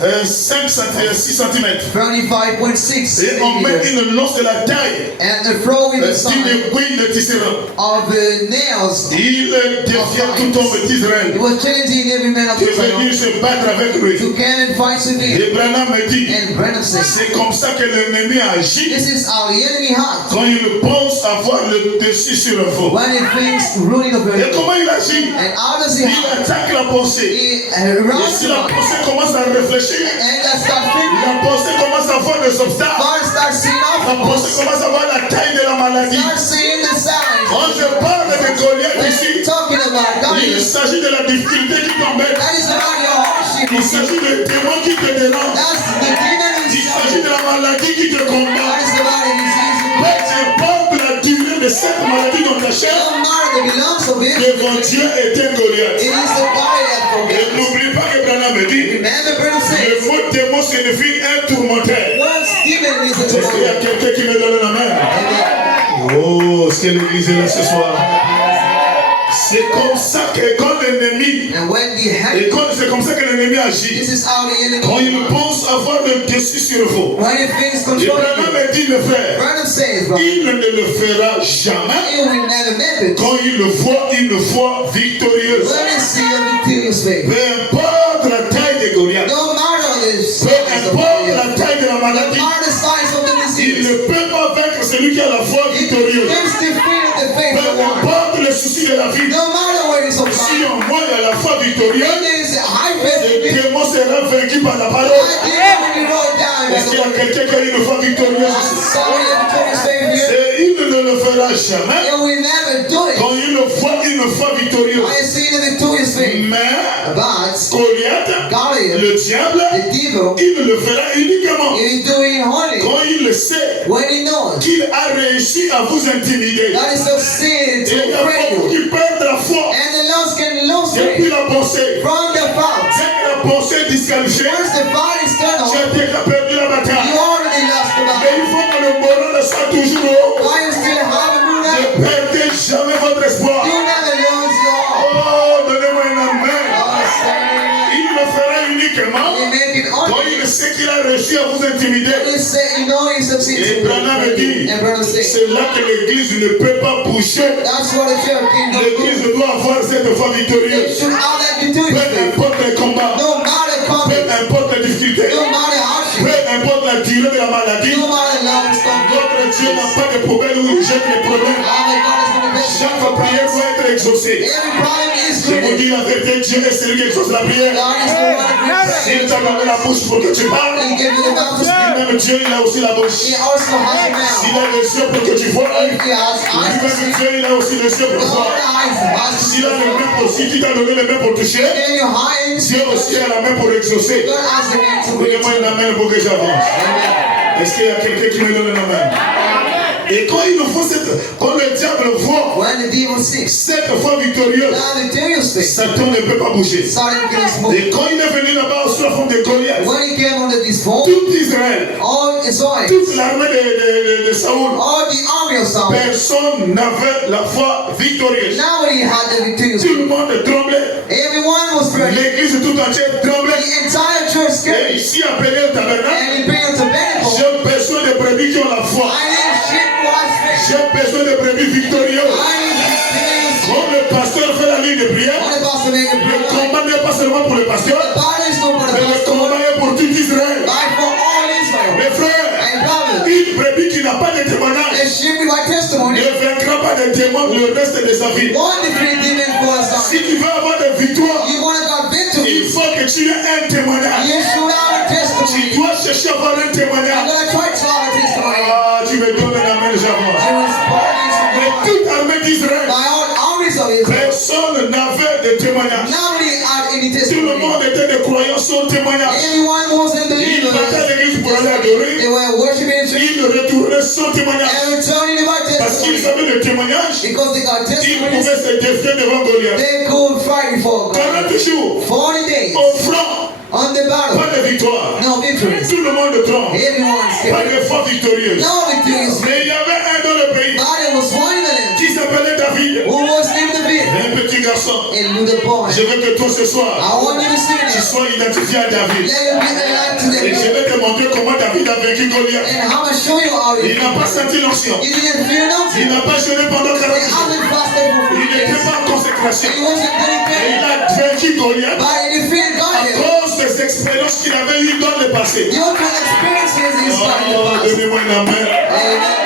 35,6 cm. 35.6 Et on met centimeters. une lance de la taille And the throw in the d'une side aiguille de tisserand. of the nails. Il défiait tout homme He d'Israël was challenging every man of de venir Israel se battre avec lui. to come and fight with him. Et Branham me dit, And Brennan says, c'est comme ça que l'ennemi agit this is how the enemy acts quand il pense avoir le dessus sur vous. when he thinks ruling over Et you. comment il agit? And how does he Il act? attaque la pensée. He Et rounds si him la up. pensée commence à réfléchir, And that starts thinking. la pensée commence à voir des obstacles. God starts seeing La pensée obstacles. commence à voir la taille de la maladie. Start seeing the signs. Quand je parle de Goliath When ici, you're talking about God, il s'agit de la difficulté qui t'embête. that is about your hardship. Il s'agit de démons qui te dérangent. That's the demon Il inside. s'agit de la maladie qui te combat. That is about a disease. Peu importe la durée de cette maladie dans ta It chair, doesn't matter the belongs of it. devant Dieu est un Goliath. It is the body that Et forgets. n'oublie pas que Branham me dit, Remember, Brennan le says, mot démon signifie un tourmenteur. once demon is a Est-ce qu'il y a tomorrow. quelqu'un qui me donne la main? Amen. Oh, est-ce que l'église est là ce soir? C'est comme ça que quand l'ennemi, And when the hand, c'est comme ça que l'ennemi agit. this is how the enemy, Quand il pense avoir le dessus sur vous. when he thinks Et control Branham you. me dit, le frère, Brennan says, bro, il ne le fera jamais. he will never make it. Quand il le voit une fois victorieuse. When he see a victorious faith. Peu importe la taille de Goliath, No matter the peu size of importe the la taille de la no maladie, matter the size of the il disease. ne peut pas vaincre celui qui a la foi He victorieuse. gives the freedom the faith Peu of one. importe les soucis de la vie, No matter where it's from. si en moi il y a la foi victorieuse, There is a high faith le in me. démon sera vaincu par la parole. I give when you wrote down. Est-ce qu'il y a quelqu'un qui a une foi victorieuse? Sorry, I'm victorious faith here. Et il ne le fera jamais And we never do it. quand il voit une foi victorieuse. I see the victorious faith. Mais But Goliath, Goliath, le diable, the devil, il le fera uniquement is doing holy quand il le sait when he knows qu'il a réussi à vous intimider. that is succeeded Et il y to a break beaucoup you. qui perdent la foi And the lost can lose depuis faith la pensée. from the fault. Dès que la pensée est disqualifiée, Once the fault is turned tu on, as déjà perdu la you bataille. already lost the Mais battle. il faut que le moral soit toujours haut. Why you still have a good Ne life? perdez jamais votre espoir. You never lose your hope. Oh, donnez-moi une amen. Oh, say, Il le fera uniquement you make it quand only. il sait qu'il a réussi à vous intimider. You say, you know he succeeds. Et Branham me dit, And brother says, c'est là que l'église ne peut pas bouger. that's what the church kingdom L'église do. doit avoir cette foi They victorieuse. should have that victorious Peu faith. importe les combats, No matter peu comment, importe les difficultés, no matter hardship, peu importe la durée Dieu de la maladie. You are the Lord stone. Notre Dieu n'a pas de problème où il jette les problèmes. My God is going to bless Chaque prière doit être exaucée. Every problem is Je vous granted. dis la vérité, Dieu est celui qui exauce la prière. God is the one who brings S'il t'a donné la bouche pour que tu parles, He gives you the mouth to speak. lui-même Dieu, il a aussi la bouche. He also has a S'il mouth. a les yeux pour que tu vois, If He has eyes to lui-même see, Dieu, il a aussi les yeux pour God voir. has to S'il see. a les mains pour, si tu t'as donné les mains pour toucher, In your hands, Dieu aussi a la main pour exaucer. God has the hand to bring Donnez-moi it. une main pour que j'avance. Amen. Est-ce qu'il y a quelqu'un qui me donne une main? Et quand il nous faut quand le diable voit When the demon sees, cette fois victorieuse, now the devil speaks. Satan ne peut pas bouger. Satan cannot move. Et quand il est venu là-bas sous la forme de Goliath, When he came under this form, tout Israël, all Israel, toute l'armée de Saoul, all the army of Saul, personne n'avait la foi victorieuse. nobody had the victorious. Tout le monde tremblait. Everyone was ready. L'église tout entière tremblait. The entire church Et scared. ici, appelé au tabernacle, And he bring us to Pentecost. j'ai besoin de brebis qui ont la foi. I need sheep who has faith. J'ai besoin de brebis victorieuses. I need victorious. Quand le pasteur fait la ligne de prière, What about the make a le prayer? combat n'est pas seulement pour le pasteur, The battle is not for the mais le pastor, combat est pour tout Israël. but for all Israel. Mes frères, And brothers, une brebis qui n'a pas de a témoignage sheep without testimony ne vaincra pas de témoins le reste de sa vie. won't defeat demon for a sign. Si tu veux avoir des victoires, You want to God il victory? faut que tu aies un témoignage. You should have a Tu testimony. dois chercher à avoir un I'm témoignage. going to try to have a testimony. Ah, tu me donnes la main, j'avance. You respond Mais to toute armée d'Israël, by all armies of Israel. personne n'avait de témoignage. Nobody had any Tout le testimony. monde était des croyants sans témoignage. Everyone was in the Ils partaient à believers. l'église pour aller They adorer. were worshiping in church Ils retournaient sans témoignage. and returning without Parce qu'ils testimony. avaient le témoignage. Because they got Ils testimonies, pouvaient se défier devant Goliath. they could fight before God. 40 jours, 40 days au front, on the battle. pas de victoire. No victories. Tout le monde tremble. Everyone's Pas scared. de foi victorieuse. No victories. Mais il y avait un dans le pays But there was one in the land qui s'appelait David. who was named David Un petit garçon. and little boy. Je veux que toi ce soir, I want you to see tu this. sois identifié à David. Let him be alive to Et je them. vais te montrer comment David a vaincu Goliath. And I'm going to show you how Il it n'a pas senti l'onction. You didn't feel Il nothing. n'a pas jeûné pendant 40 He jours. hasn't fasted for Il 40 n'était days. pas en consécration. He wasn't doing Et il prayer. a vaincu Goliath But he defeated à God. cause des expériences qu'il avait eues dans le passé. You can experiences is Oh, in the past. donnez-moi une main. Amen.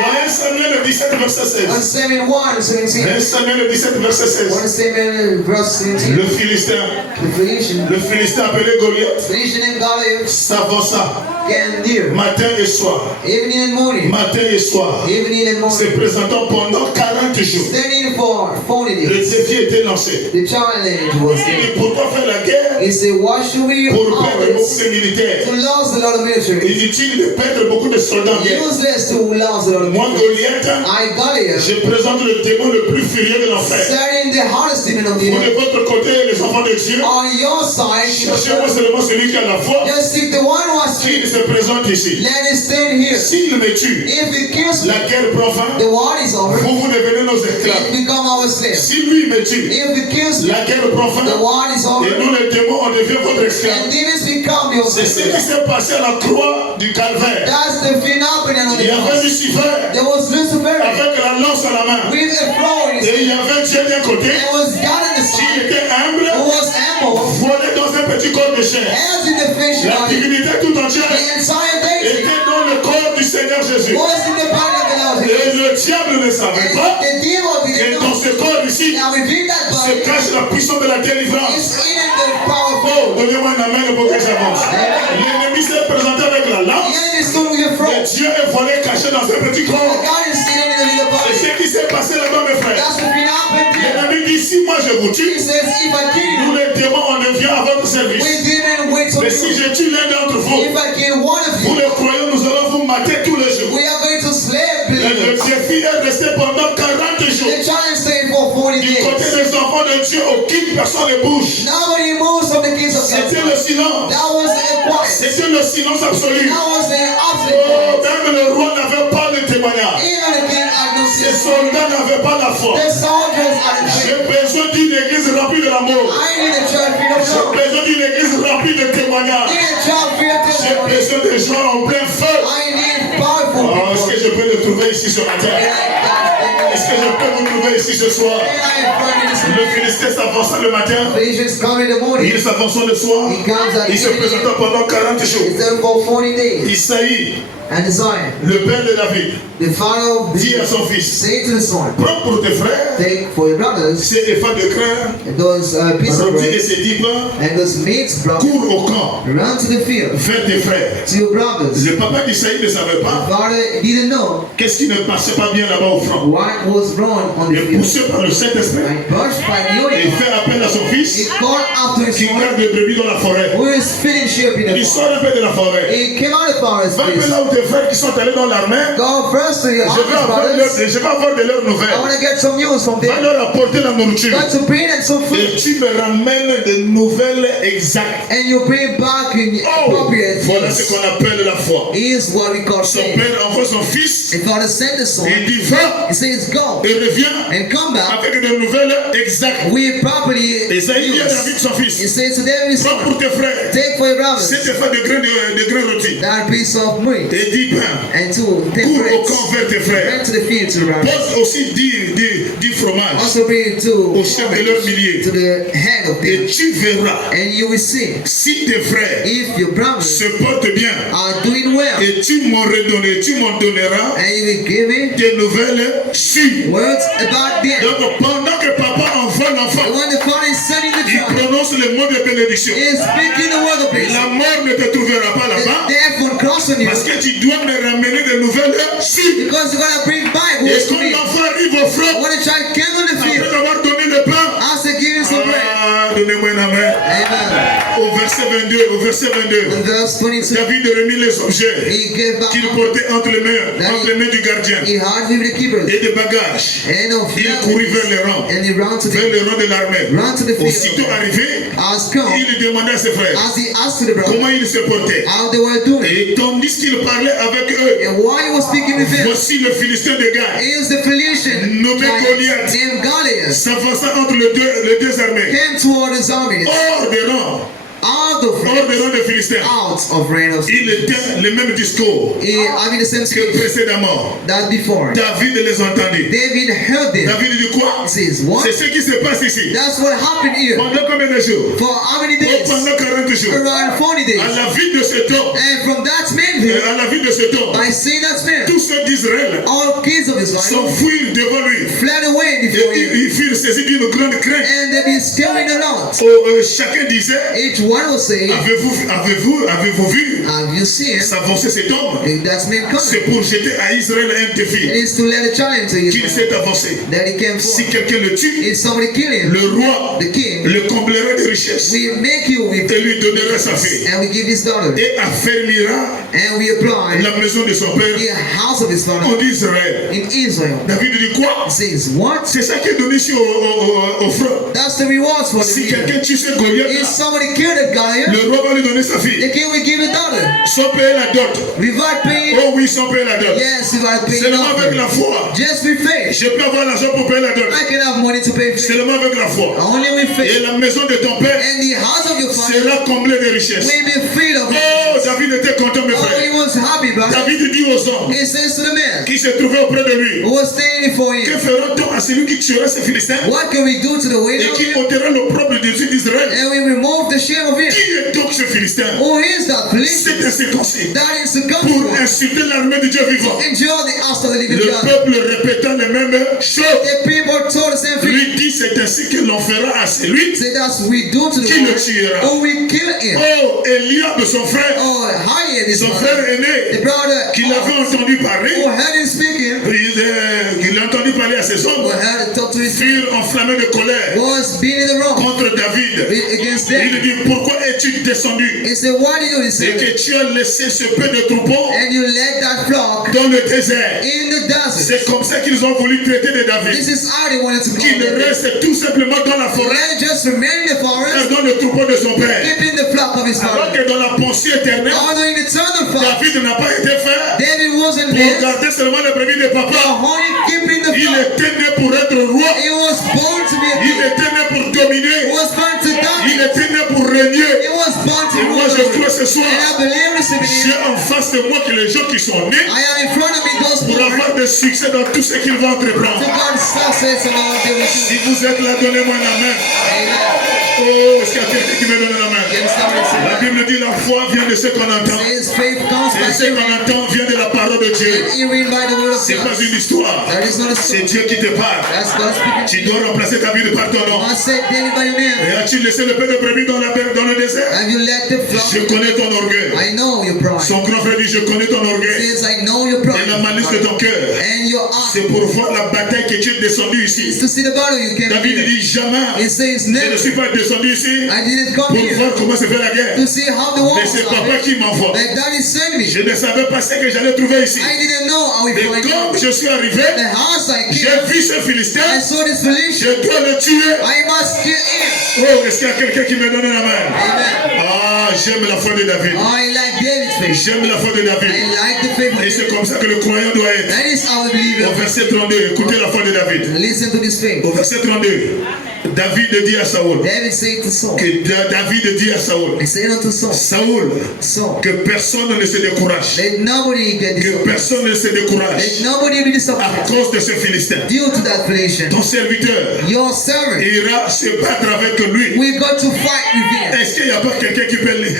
Dans 1 Samuel le 17 verset 16. On Samuel 1, 17. 1 Samuel le 17 verset 16. 1 Samuel verse 17. Le Philistin The Philistine appelé Goliath named Goliath s'avança came near. matin et soir. Evening and morning. Matin et soir. Evening and Se morning. présentant pendant 40 jours. Standing for 40 Le days. défi était lancé. The challenge was Il there. dit pourquoi faire la guerre He said, why should we pour perdre beaucoup always de militaires? to lose a lot of military? Inutile de perdre beaucoup de soldats en guerre. Useless to lose a lot of Moi, military. Goliath, I Goliath, je présente le démon le plus furieux de l'enfer. starting the hardest demon of the Vous de earth. votre côté, les enfants de Dieu, On your side, cherchez-moi seulement celui qui a la foi, just seek the one who has qui faith. se présente ici. Let it stand here. S'il me tue, If it kills me, la guerre prend fin, the war is over. vous devenez nos esclaves. It become our slave. Si lui me tue, If it kills me, la guerre prend fin, the war is et over. nous les démons, on devient votre esclave. And demons become your C'est ce qui slave. s'est passé à la croix du calvaire. That's the phenomenon of Il y the avait cross. Lucifer There was Lucifer avec la lance à la main. with a flow in his Et il y hand. avait Dieu d'un côté There was God in the qui side était humble, who was humble, volé dans un petit corps de chair. hands in the fish La body. divinité tout entière The entire deity était dans le corps du Seigneur Jésus. was in the body of the Lord. Et le diable ne savait And pas the devil que didn't dans know. ce corps ici Now within that se body cache la puissance de la délivrance. is hidden the powerful. Oh, donnez-moi une main pour que j'avance. L'ennemi s'est présenté avec la The lance. enemy stood with a Et front. Dieu est volé caché dans un petit corps. God is sitting in the little C'est body. ce qui s'est passé là-bas, mes frères. That's what happened here. L'ennemi dit, si moi je vous He tue, says, if I kill nous you, les démons, on devient à votre service. we didn't wait till Mais si you. je tue l'un d'entre vous, If I kill one of vous you, les croyants, nous allons vous mater tous les jours. we are going to slay Et le believers. défi est resté pendant 40 jours. The challenge stayed for 40 Du côté days. des enfants de Dieu, aucune personne ne bouge. Nobody moves from the kids of C'était God. le silence. That was the quiet. C'était le silence absolu. That was the absolute Oh, quiet. même le roi n'avait pas de témoignage. Even the king had no Les sense. soldats n'avaient pas la foi. The soldiers had a J'ai faith. besoin d'une église remplie de l'amour. I need a church filled with J'ai love. besoin d'une église remplie de témoignages. I need a church filled with J'ai testimony. besoin de gens en plein feu. I need powerful Oh, est-ce people. que je peux le trouver ici sur la terre? Like God. Est-ce que je peux vous trouver ici ce soir? Le Philistin s'avança le matin, Philistines come in the morning. il s'avança le soir, He comes at il se evening. présenta pendant 40 jours. He's there for 40 days. Isaïe, And the son, le père de David, the father of dit à the son fils, say to the son, prends pour tes frères take for your brothers ces éphages de grain, and those pieces of rôtis et bread ces 10 pains, and those meats brought. cours au camp, Run to the field vers tes frères. to your brothers. Le papa d'Isaïe ne savait The pas father didn't know qu'est-ce qui ne passait pas bien là-bas au front. what was wrong on the Et field. poussé par le Saint-Esprit, And pushed by the Holy il Ghost, fait appel à son he fils called after his qui son, garde des brebis dans la forêt. who is feeding sheep in Il the sort forest. un peu de la forêt. He came out of the forest. Va un peu Please. là où tes frères qui sont allés dans l'armée. Go first to your Je vais brothers. avoir de leurs I nouvelles. want to get some news from Va them. leur apporter la nourriture. Got to bring them some food. Et tu me ramènes des nouvelles exactes. And you bring back in Oh, appropriate voilà ce things. qu'on appelle la foi. Is what we call Son faith. père envoie son fils. The father sent the son. Il dit va He says go et reviens and come back avec des nouvelles exactes. with property Et ça, il dit à David news. son He fils. says to them, his Prends son, pour tes frères take for your brothers cet effet de grains rôtis. that piece of meat Et 10 pains. and two, take Cours au bread. camp vers tes frères. Bring to the field to the brothers. Porte aussi 10 fromages Also bring two au chef de leurs milliers. to the head of Et them. tu verras And you will see si tes frères if your brothers se portent bien. are doing well. Et tu m'en donneras And you will give me des nouvelles sûres. words about them. Donc pendant que papa envoie l'enfant, And when the father is sending the il child, prononce le mot de bénédiction. he is speaking the word of peace. La mort ne te trouvera pas là-bas The death won't cross on you parce que tu dois me ramener des nouvelles sûres. because you're gonna bring back Et words to quand me. l'enfant arrive au front, When the child came on the après field, avoir donné le pain, as they give him some bread. donnez-moi une main. Amen. Au verset 22, In verse 22, David remit les objets he gave back qu'il portait entre les mains du gardien he had with the keepers et des bagages. and of Il courut vers les rangs, and he ran to vers the les rangs de l'armée. ran to the Aussitôt field. arrivé, As come, il demanda à ses frères as he asked the brother comment ils se portaient. how they were doing, Et tandis qu'il parlait avec eux, and while he was speaking with them, voici le Philistin de Gath is the Philistine nommé giant Goliath named Goliath s'avança entre les deux armées, came toward his armies hors des rangs, out of des Philistins. out of reign of Il était le même discours having the same que speech précédemment. that before. David les entendit. David heard them. David dit quoi? He says, what? C'est ce qui se passe ici. That's what happened here. Pendant combien de jours? For how many Oh, days? pendant 40 jours. Around 40 days. À la vie de cet homme, And from that man here, à la vie de cet homme, by seeing that man, tous ceux d'Israël all kids of Israel s'enfuirent devant lui. fled away Et before him. ils furent saisis d'une grande crainte. And they be scaring a lot. Chacun disait, Each one was saying, avez-vous vu have you seen s'avancer cet homme? that man coming? C'est pour jeter à Israël un It défi is to let a child into qu'il Israel s'est avancé. that he came Si for. quelqu'un le tue, If somebody kill him, le roi the king, le comblerait de richesses we make you with et lui donnera sa fille and we give his daughter et affermira and we apply la maison de son père the house of his en father Israël. in Israel. David dit quoi? He says, what? C'est ça qui est donné ici au front. That's the rewards for the Si leader. quelqu'un tue ce Goliath, If somebody killed a Goliath, le roi va lui donner sa fille. the king will give a daughter. Sans payer la dot. Without paying, Oh oui, sans payer la dot. yes, without paying Seulement avec nothing. la foi. Just with faith. Je peux avoir l'argent pour payer la dot. I can have money to pay for it. Seulement avec la foi. Only with Et faith. la maison de ton père And the house of your father sera comblée de richesses. will be filled of it. Oh, David était content, mes Oh, he frères. was happy, brother. David dit aux hommes He says to the man qui se trouvaient auprès de lui, who was staying before que him, fera-t-on à celui qui tuera ces Philistins what can we do to the et widow qui ôtera l'opprobre des yeux d'Israël? and we remove the shame of him? Qui est donc ce Philistin? Who is that police? C'est incirconcis That is the pour gospel. insulter l'armée de Dieu vivant. Endure the house of the living Le God. peuple répétant les mêmes choses. The people told the same thing. Lui dit, c'est ainsi que l'on fera à celui Say that's we do to the qui le Lord. tuera. Or we kill him. Oh, Eliab, son frère, Oh, higher this son brother. frère The aîné, brother qu'il avait entendu parler, who heard him speaking, qu'il a entendu parler à ses who hommes, had to talk to his friend, furent enflammés de colère was being in the wrong contre David. against Il them. dit, pourquoi es-tu descendu He said, why did you et say que tu as laissé ce peu de troupeaux and you let that flock dans le désert? in the desert? C'est comme ça qu'ils ont voulu traiter de David, This is how they wanted to qu'il call it. reste tout simplement dans la forêt, Let just remain in the forest, dans le troupeau de son père. keeping the flock of his Alors father. que dans la pensée éternelle, Although in the eternal flock, David n'a pas été fait David wasn't pour there, garder seulement les brebis de but papa. only keeping the Il flock. était né pour être roi. He was born to be a Il king. était né pour He dominer. was born to Il dominate. était né pour régner. He was born to Et moi, je crois ce soir, And I believe this j'ai evening, en face de moi que les gens qui sont nés I am in front of me those pour born avoir des succès dans tout ce qu'ils vont to entreprendre. God success and all they will do. Si vous êtes là, donnez-moi un amen. Amen. Oh, est-ce qu'il y a quelqu'un qui me donne un amen? Give somebody to La say Bible dit la foi vient de ce qu'on entend. His faith comes Et by ce qu'on hearing, entend vient de la parole de Dieu. and hearing by the word of C'est pas God. une histoire. That is not a C'est story. Dieu qui te parle. That's God speaking. Tu dois remplacer ta vie par ton nom. I said David by your name. Et as-tu laissé le peu de brebis dans le désert? Have you let the Je flock? connais ton orgueil. I know your pride. Son grand frère dit, je connais ton orgueil. Says I know your Et la malice de pride. ton cœur. And your eye C'est pour voir la bataille que tu es descendu is ici. to see the battle you came David here. dit jamais, It says je ne never. suis pas descendu ici I didn't come pour here voir comment se fait la guerre. to see how the Mais walls c'est papa are. qui m'envoie. That daddy sent me. Je ne savais pas ce que j'allais trouver ici. I didn't know how we Et find comme out. je suis arrivé, The house I j'ai came, vu ce Philistin, I saw this Philistine. je dois le tuer. I must kill him. Oh, est-ce qu'il y a quelqu'un qui me donne la main? Amen. Ah, j'aime la foi de David. I like David's faith. J'aime la foi de I David. like the faith of Et c'est David. comme ça que le croyant doit être. That is how a Au believer. verset 32, écoutez la foi de David. Listen to this faith. Au verset 32, David dit à Saoul, David said to Saul. David dit à Saoul, He said unto Saul, Saoul, Saul, que personne ne se décourage. let nobody get Que disappointed. personne ne se Let décourage nobody be à disappointed cause de ce Philistin. due to that Philistine. Ton serviteur Your servant ira se battre avec lui. will go to fight with him. Est-ce qu'il n'y a pas quelqu'un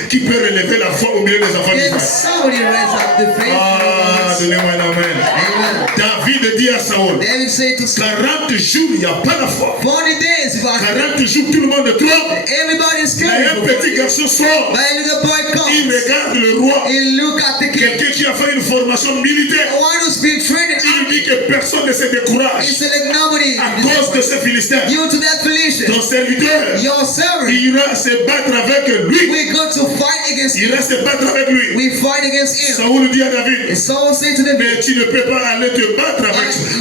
qui peut relever la foi au milieu des enfants Can d'Israël? somebody raise up the faith? Ah, donnez-moi un amen. Amen. David dit à Saoul, David said to Saul, 40 jours, il n'y a pas la foi. 40 days if I 40 jours, tout le monde trompe. everybody is Mais un scared. petit garçon sort, But a little boy il comes. regarde le roi, He look at the king. quelqu'un qui a fait une formation militaire. One who's been trained. Il dit que personne ne se He décourage said let nobody à cause de ce Philistin. due to that Philistine. Ton serviteur Your servant ira se battre avec lui. we go to fight against Il him. ira se battre avec lui. We fight against him. Saoul dit à And David, Saul said to them, mais tu ne peux pas aller te battre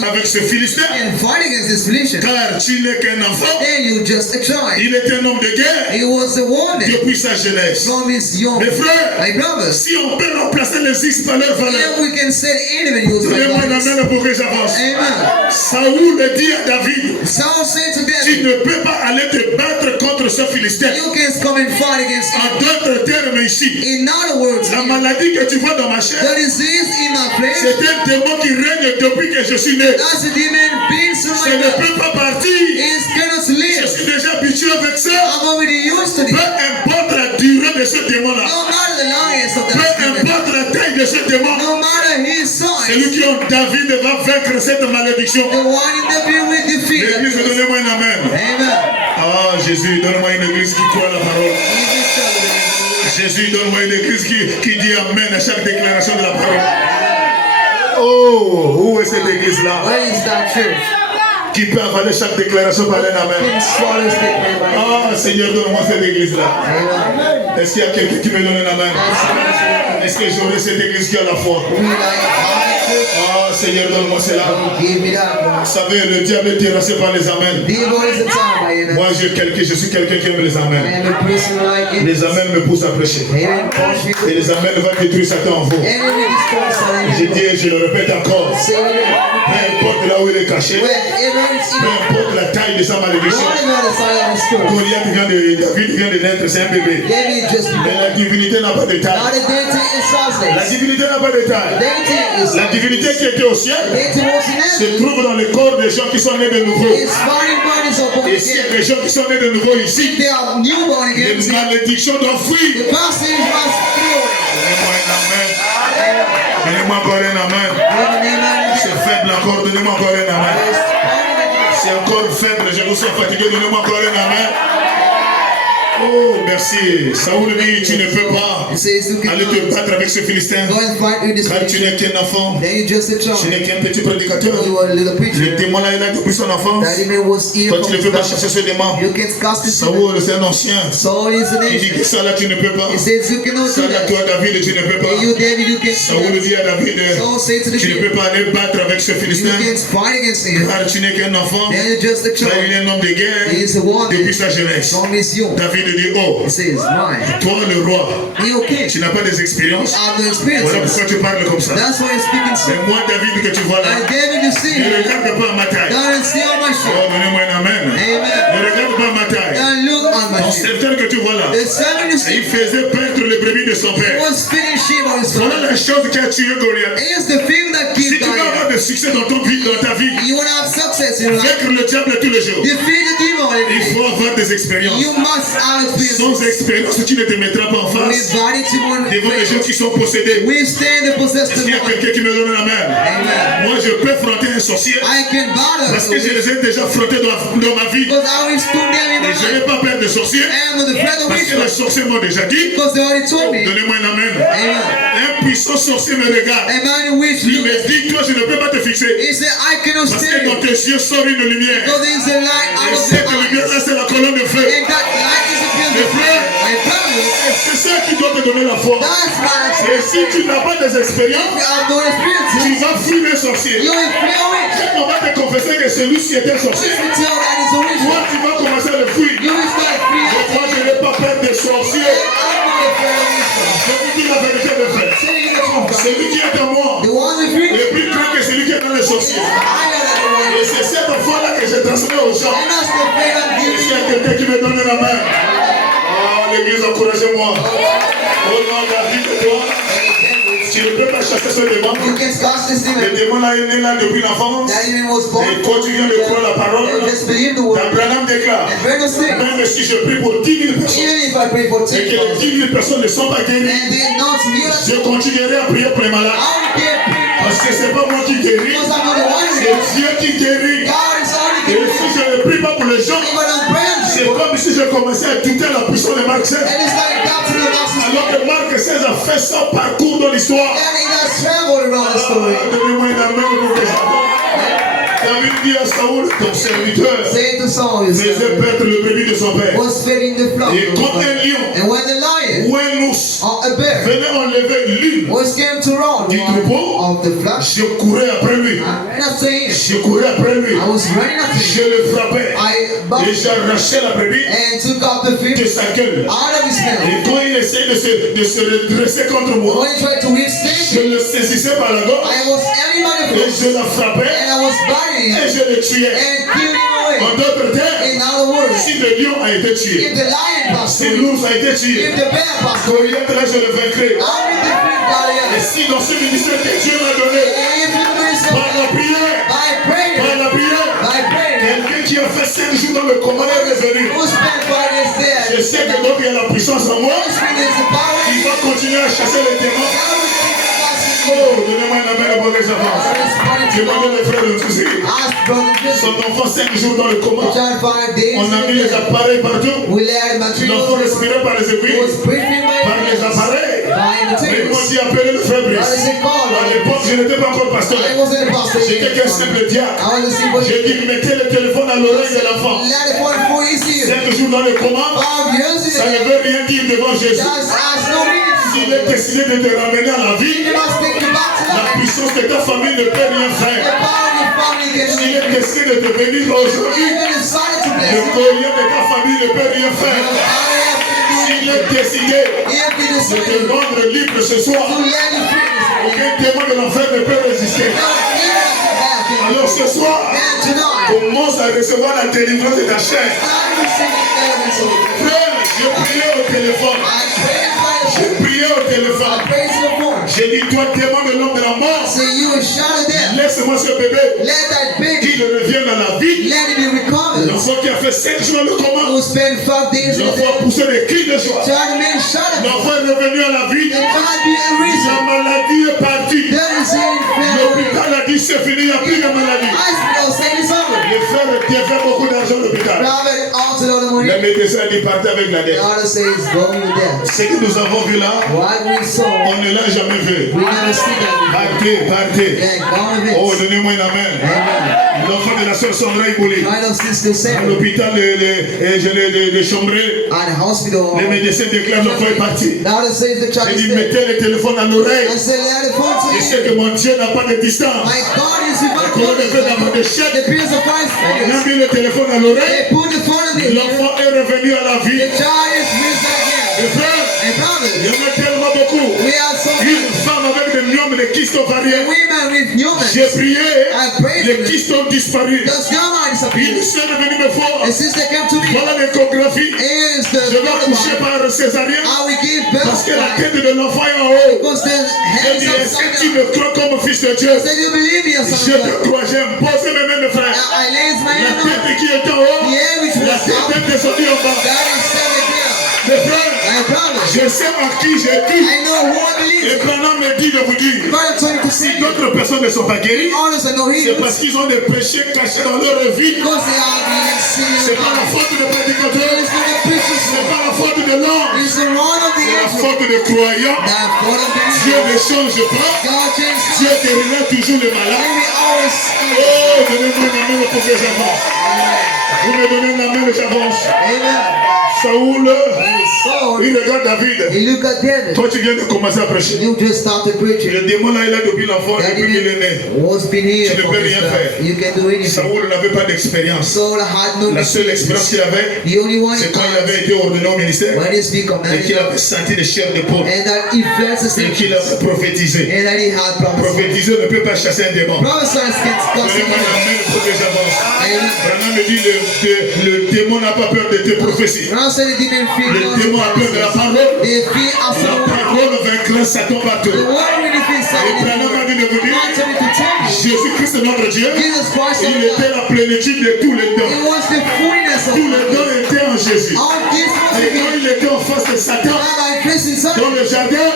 avec ce Philistin, and fight against this Philistine. car tu n'es qu'un enfant. Then you just a child. Il est un homme de guerre He was a warning depuis sa jeunesse. from his young. Mes frères, My brothers, si on peut remplacer les X par leur valeur, if we can say individuals like donnez-moi un that. amen pour que j'avance. Amen. Saoul dit à David, Saul said to tu David, ne peux pas aller te battre contre ce Philistin. you can come and fight against him. En d'autres termes ici, In other words, la maladie que tu vois dans ma chair, the disease in my flesh, c'est un démon qui règne depuis que je suis né. that's a demon being Je somebody ne that peux pas partir. is cannot Je live. suis déjà habitué avec ça. I'm already used to Peu this. importe la durée de ce démon-là. No matter the longest of Peu that demon, importe la taille de ce démon. no matter his size, Celui qui ont David va vaincre cette malédiction. the one in the view will defeat that L'église, person. donnez-moi un amen. Amen. Ah, Jésus, donne-moi une église qui croit la parole. Jésus, donne-moi une église qui dit amen à chaque déclaration de la parole. Oh, où est cette église-là? Where is that church? Qui peut avaler chaque déclaration par un amen? Can swallow this statement by Ah, Seigneur, donne-moi cette église-là. Amen. Est-ce qu'il y a quelqu'un qui me donne un amen? That's what Est-ce que j'aurai cette église qui a la foi? we like. Ah, Seigneur, donne-moi cela. Give me that. Vous savez, le diable est terrassé par les amens. Devil is the time by you. Moi, je suis quelqu'un qui aime les I amens. am a person like it. Les amens me poussent à prêcher. Amen. Push me Et to les amens vont détruire Satan en vous. enemy destroy Je Satan. dis et je le répète encore. Say it. Peu importe là où il est caché, Wherever it's peu in. importe la taille de sa malédiction. Whatever the side of the story. Goliath David vient de naître, c'est un bébé. David just Mais la divinité n'a pas de not taille. a deity in La substance. divinité n'a pas de taille. Deity is La divinité qui était au ciel deity was in se heaven. trouve dans le corps des gens qui sont nés de nouveau. His body bodies are born Et s'il y a again. des gens qui sont nés de nouveau ici, They are newborn again. les malédictions doivent fuir. The passage must feel. Donnez-moi un amen. Donnez-moi encore un amen. C'est faible encore, donnez-moi encore un amen. C'est encore faible, je vous sens fatigué, donnez-moi encore un amen. Oh, merci. Saoul dit, tu ne peux pas He says, you aller te battre avec ce Philistin. go and fight with this Car tu Philistine. n'es qu'un enfant. Then you just a Tu child. n'es qu'un petit prédicateur. You are a little Le preacher. démon là, il a depuis son enfance. That demon was here Toi, from tu ne his peux pas birth. chasser ce démon. You can't cast this demon. Saoul, c'est un ancien. Saul is an Il dit que ancient. ça là, tu ne peux pas. He says you cannot Ça do là, that. toi, David, tu ne peux pas. And you, David, you can't do Saoul that. dit à David, Saul said to the tu ne peux king, pas aller battre avec ce you Philistin. can't fight against him. Car tu n'es qu'un enfant. Then you're just a Mais il child. est un homme de guerre He is a warning depuis sa jeunesse. from his youth. David dit, oh, He says, mine. toi le roi, You okay? tu n'as pas des expériences. I have no experience. Voilà pourquoi tu parles comme ça. That's why he's speaking so. Mais moi, David, que tu vois là, And David, you see, ne regarde pas ma taille. don't see how much Oh, donnez-moi un amen. Amen. Ne regarde pas ma taille. Don't look on my Ton shit. serviteur que tu vois là, The servant you il see faisait perdre les brebis de son père. was finishing on his Voilà father. la chose qui a tué Goliath. Here's the thing that Si killed tu veux avoir Goliath. de succès dans ta vie, You want to have success in life, vaincre le diable tous les jours, defeat the demon every il day. faut avoir des expériences. You must have Sans experience. expérience, tu ne te mettras pas en face With vanity, devant les gens qui sont possédés. we stand the possessed Est-ce qu'il y a demon. quelqu'un qui me donne la main? Amen. Moi, je peux affronter un sorcier I can battle parce que je les ai déjà affrontés dans ma vie. because I will stood there in Et my je n'ai life. pas peur de sorcier And with the friend of parce que les witchcraft, sorciers m'ont déjà dit. because they already told me, Donnez-moi un amen. amen. Un puissant sorcier me regarde. A man in which Il me dit, toi, je ne peux pas te fixer. he said, I cannot Parce stand que dans you tes yeux sort une lumière. because there is a light Et out of cette the lumière-là, eyes. c'est la colonne de feu. And that light is a Mes building. frères, My brothers, c'est ça qui doit te donner la foi. that's my Et experience. si tu n'as pas des If expériences, you have no experience, tu vas fuir un sorcier. you will feel it. Quand on va te confesser que celui-ci est un sorcier, If you tell that it's a toi, witch, tu vas commencer à le fuir. you will start feeling. Moi, je n'ai pas peur des sorciers. I'm not afraid of witchcraft. Je vous dis la vérité, mes frères. Telling you the truth. Celui qui est en moi The one with you, est plus grand que celui qui est dans les sorciers. higher than the one. Et c'est cette foi-là que je transmets aux gens. And that's the faith that Est-ce gives qu'il y a you. quelqu'un qui me donne la main? Ah, l'église, encouragez-moi. Au nom de la vie de toi, tu ne peux pas chasser ce démon. You can scotch this Le demon. démon là est né là depuis l'enfance. That demon was born. Et quand tu viens de croire la parole, You just believe the word. Abraham déclare, And Brandon said, même si je prie pour 10 000 personnes, even if I pray for et que 10,000 les 10 000 personnes ne sont pas guéries, and they not heal us, je continuerai à prier pour les malades. I will get people Parce que c'est pas moi qui guéris, because I'm not the one c'est who Dieu qui guérit. God is only Et giving si me. je ne prie pas pour les gens, If I don't pray on c'est people, comme si je commençais à douter la puissance de Marc 16. and it's like God to the masses. Alors que Marc 16 a fait son parcours dans l'histoire. And he has traveled around the story. Donnez-moi une amen pour que David dit à Saoul, ton serviteur, Say to Saul, his faisait servant, perdre le brebis de son père. was feeding the flock. Et comme un lion And when the lion ou un ours or a bear venait enlever l'une was came to round du one troupeau, of the flock, je courais après lui. I ran after him. Je courais après lui. I was running after Je him. le frappais. I Et bumped j'arrachais la brebis and took out the de fish sa gueule. out of his mouth. Et quand il essayait de se redresser contre moi, When he tried to withstand je me, le saisissais par la gorge I was aiming by the et foot je la frappais and I was biting et him je le tuais. and killing him away. En d'autres termes, In other words, si le lion a été tué, if the lion passed si through, l'ours a été tué, if the bear passed through, Goliath là je le vaincrai. I will defeat Et Goliath. si dans ce ministère que Dieu m'a donné, And if you do so, par la prière, by par prayer, la prière, by prayer, quelqu'un qui a fait 5 jours dans le combat est revenu. who spent 5 days there, Je sais que donc il y a la puissance en moi Holy Spirit is the power in qui you. va continuer à chasser les démons. God will keep the fast in you. Oh, donnez-moi une amène pour que j'avance. Demandez les frères de tous. Ask brother Son Joseph, enfant 5 jours dans le coma. child 5 days On a mis in les there. appareils partout. We let L'enfant materials respirait par les was aiguilles, breathing par les by appareils. by Mais moi materials. j'ai appelé le frère God Brice. is a call. À l'époque, je n'étais pas encore pasteur. I wasn't a pastor J'étais yet. qu'un simple diacre. I was a simple J'ai dit, mettez le téléphone à l'oreille de l'enfant. let it point for his ear. 5 jours dans le coma, 5 years in ça ne the veut rien dire devant Jésus. Just as no S'il meaning. est décidé de te ramener à la You vie, must take you back to la life. puissance de ta famille ne peut rien The faire. power of your family can S'il make est décidé de te bénir aujourd'hui, even if silence to bless le you. Goliath de ta famille ne peut rien The faire. power of S'il est décidé if he de decides te to rendre libre ce soir, let you free. aucun démon de l'enfer ne peut résister. Alors ce soir, And tonight, commence à recevoir la délivrance de ta chair. I'm receiving everything. Frère, j'ai prié au téléphone. I pray by the J'ai prié au téléphone. I pray to the phone. J'ai dit, toi, démon de l'homme de la mort, Say you will shatter them. laisse-moi ce bébé Let that baby, qu'il revienne à la vie. let it be recovered. L'enfant qui a fait 5 jours le coma, Who spent 5 days in l'enfant a there. poussé des cris de joie. Child man shut up. L'enfant est revenu à la vie. There cannot be a La reason. maladie est partie. There is a failure. L'hôpital a dit, c'est fini, il n'y a plus de maladie. Hospital say it's over. Les frères défèrent beaucoup d'argent à l'hôpital. Robert altered all the money. Les médecins dit, partez avec la The dette. order says go with death. Ce que nous avons vu là, What we saw, on ne l'a jamais vu. we never see that before. Partez, partez. Yeah, go with Oh, it. donnez-moi une amen. Amen. L'enfant de la sœur Sandra Ibouli. Kind of sister À said l'hôpital de Chambré, at the hospital. les médecins déclarent l'enfant est parti. The order says the child J'ai is dit, dead. mettez le téléphone à l'oreille. I said let it fall to Je sais you. que mon Dieu n'a pas de distance. My God is in my Comment on fait d'avoir des The chèques? Prince of Christ On a fingers. mis le téléphone à l'oreille. They put the phone in the ear. L'enfant est revenu à la vie. The child is risen again. Et frère, And il y brothers, en a tellement beaucoup. we have some Il Une femme avec des myomes, des kystes ovariens. women with pneumons. J'ai prié, I prayed les for them. kystes ont disparu. The scama Une disappeared. sœur est venue me voir. A sister came to me. Voilà l'échographie. Here's Je the vais coucher par césarienne I will give parce que la birth tête de l'enfant est en haut. because the Je hands dis, are est-ce que tu upside me down. crois comme fils de Dieu? Say you believe me, son Je of te God. crois, j'ai imposé mes mains de frère. I laid my La hand on tête qui est en haut, the air which la was tête up. est descendue en bas. God is standing there. Mes frères, My brother, je sais à qui j'ai cru. I know who I believe. Et Branham me dit de vous dire, God told me to si see you. d'autres personnes ne sont pas guéries, Honest and no c'est healers. parce qu'ils ont des péchés cachés dans leur vie. Because they are being seen. C'est pas la faute de prédicateur, It's not the preacher's c'est fault. pas la faute de l'homme, It's the wrong of the c'est la angel. faute des croyants. The fault of the Dieu angel. ne change pas, God changes. Dieu guérira toujours les malades. We always Oh, donnez-moi la main pour que j'avance. Vous me donnez la main et j'avance. Amen. Saoul, So, il regarde David. you look at David. Toi, tu viens de commencer à prêcher. You just started preaching. Le démon là, il a depuis l'enfant, That depuis qu'il est né. was been here Tu ne for peux this rien time. faire. You can do anything. Saoul n'avait pas d'expérience. Saul had no La seule expérience qu'il avait, The only one c'est quand il he avait été ordonné au ministère when he's been et commanded qu'il avait senti les chairs d'épaule and that he felt the et same qu'il avait prophétisé. and that he had promised. Prophétiser ne peut pas chasser un démon. Prophesies against Donnez-moi la gossip. main pour que j'avance. Amen. Branham me dit le démon n'a pas peur de tes prophéties. Now say the demon fear Le God's démon a peur de la promises. parole. They fear La absolutely. parole vaincra Satan partout. The word really feels Et something. Branham m'a dit de vous dire, God told me to tell you. Jésus-Christ est notre Dieu. Jesus Christ Il of était God. la plénitude de tous les dons. It was the fullness of Tous les God. dons étaient en Jésus. All this was Et quand given il était en face de Satan, by grace in Son dans le jardin,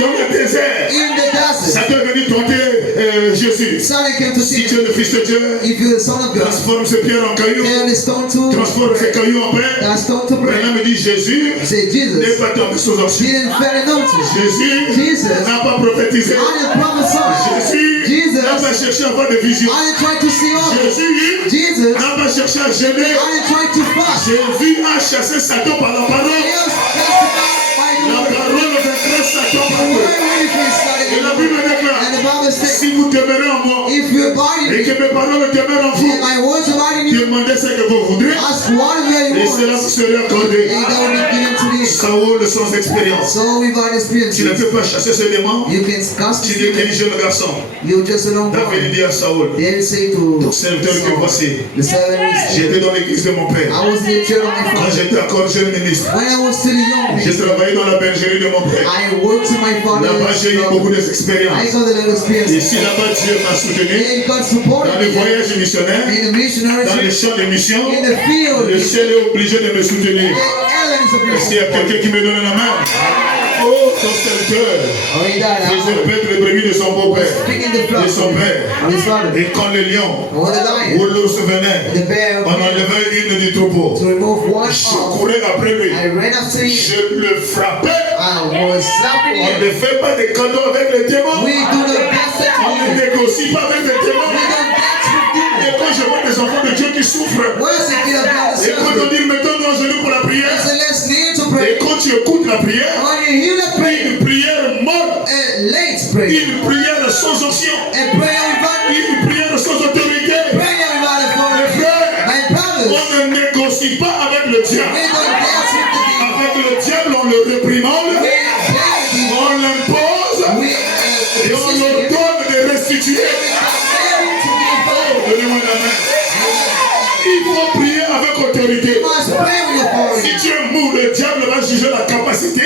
dans le désert, in the desert. Satan est venu tenter Jésus. Son came to Si see tu es le Fils de Dieu, if you're the Son of God. transforme ces pierres en cailloux, And the stone to transforme ces cailloux en pain. that stone to bread. Maintenant, me dit Jésus Say n'est Jesus pas tombé sous onction. didn't fail anointing. Jésus Jesus. n'a pas prophétisé. I didn't prophesy. Jésus Jesus. n'a pas cherché à avoir des visions. I didn't try to see all. Jésus Jesus. n'a pas cherché à gêner. I didn't try to fast. Jésus a chassé Satan par la parole. Yes, testified by the La word. parole vaincra Satan The partout. word really feels Et la solid. Bible déclare, And the Bible says, si vous demeurez en moi if you abide in et me, que mes paroles demeurent en and vous, my words abide in you, demandez ce que vous voudrez ask whatever you et cela vous want, sera accordé. and that will be given to thee. Saoul sans expérience. So without experience, Tu ne peux pas chasser ce démon. you can cast Tu it. n'es qu'un jeune garçon. You're just a long David boy. dit à Saoul, Then say ton to serviteur que voici, the servant is, j'étais dans l'église de mon père. I was in the church of my Quand father. j'étais encore jeune ministre, When I was still young, j'ai travaillé dans la bergerie de mon père. I worked in my Là-bas, father's j'ai eu beaucoup job. I d'expérience. got a lot of experience. Ici, là-bas, Dieu m'a soutenu. And God supported Dans les me voyages missionnaires, in the missionary dans les trip, champs de mission, in the field. le ciel est obligé de me soutenir. Est-ce qu'il y a quelqu'un qui me donne la main? Oh, ton serviteur Oh, he died. faisait paître les brebis de son beau-père, Speaking the de flock son père. of his father. Et quand le lion Or the lion, ou l'ours venait, the bear, on enlevait une du troupeau. to remove one Je arm. courais après lui. I ran after him. Je le frappais. I was slapping On him. ne fait pas de cadeaux avec les démons. We do not dance at On ne home. négocie pas avec les We démons. don't dance with demons. Et quand je vois des enfants de Dieu qui souffrent, Where's the kid of God? et quand on dit mettons-nous à genoux pour la I prière, said, let's kneel to et pray. quand tu écoutes la prière, When you hear the prayer, une prière morte, late prayer, une prière sans option, and prayer without une prière sans autorité. prayer without Mes authority. frères, My brothers, on ne négocie pas avec le we diable. don't dance with the demons. Avec le diable, on le réprimande, We play with the on l'impose We et on lui donne de restituer. Oh, donnez-moi la main. Il faut prier avec autorité. Si tu es mou, le diable va juger la capacité,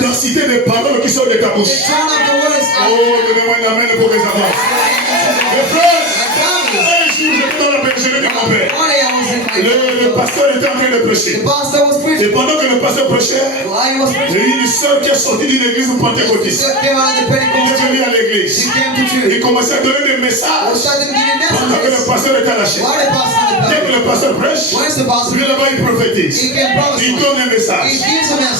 l'intensité des paroles qui sortent de ta bouche. Oh, donnez-moi la main pour que ça avance. Mes frères, un jour, j'étais dans la bergerie de mon père. Le pasteur était en train de prêcher. Et pendant que le pasteur prêchait, il y a une sœur qui est sortie d'une église pentecôtiste. Il est venu à l'église. Il commençait à donner des messages pendant que le pasteur était à la chaîne. Dès que le pasteur prêche, lui là-bas il prophétise. Il donne un message.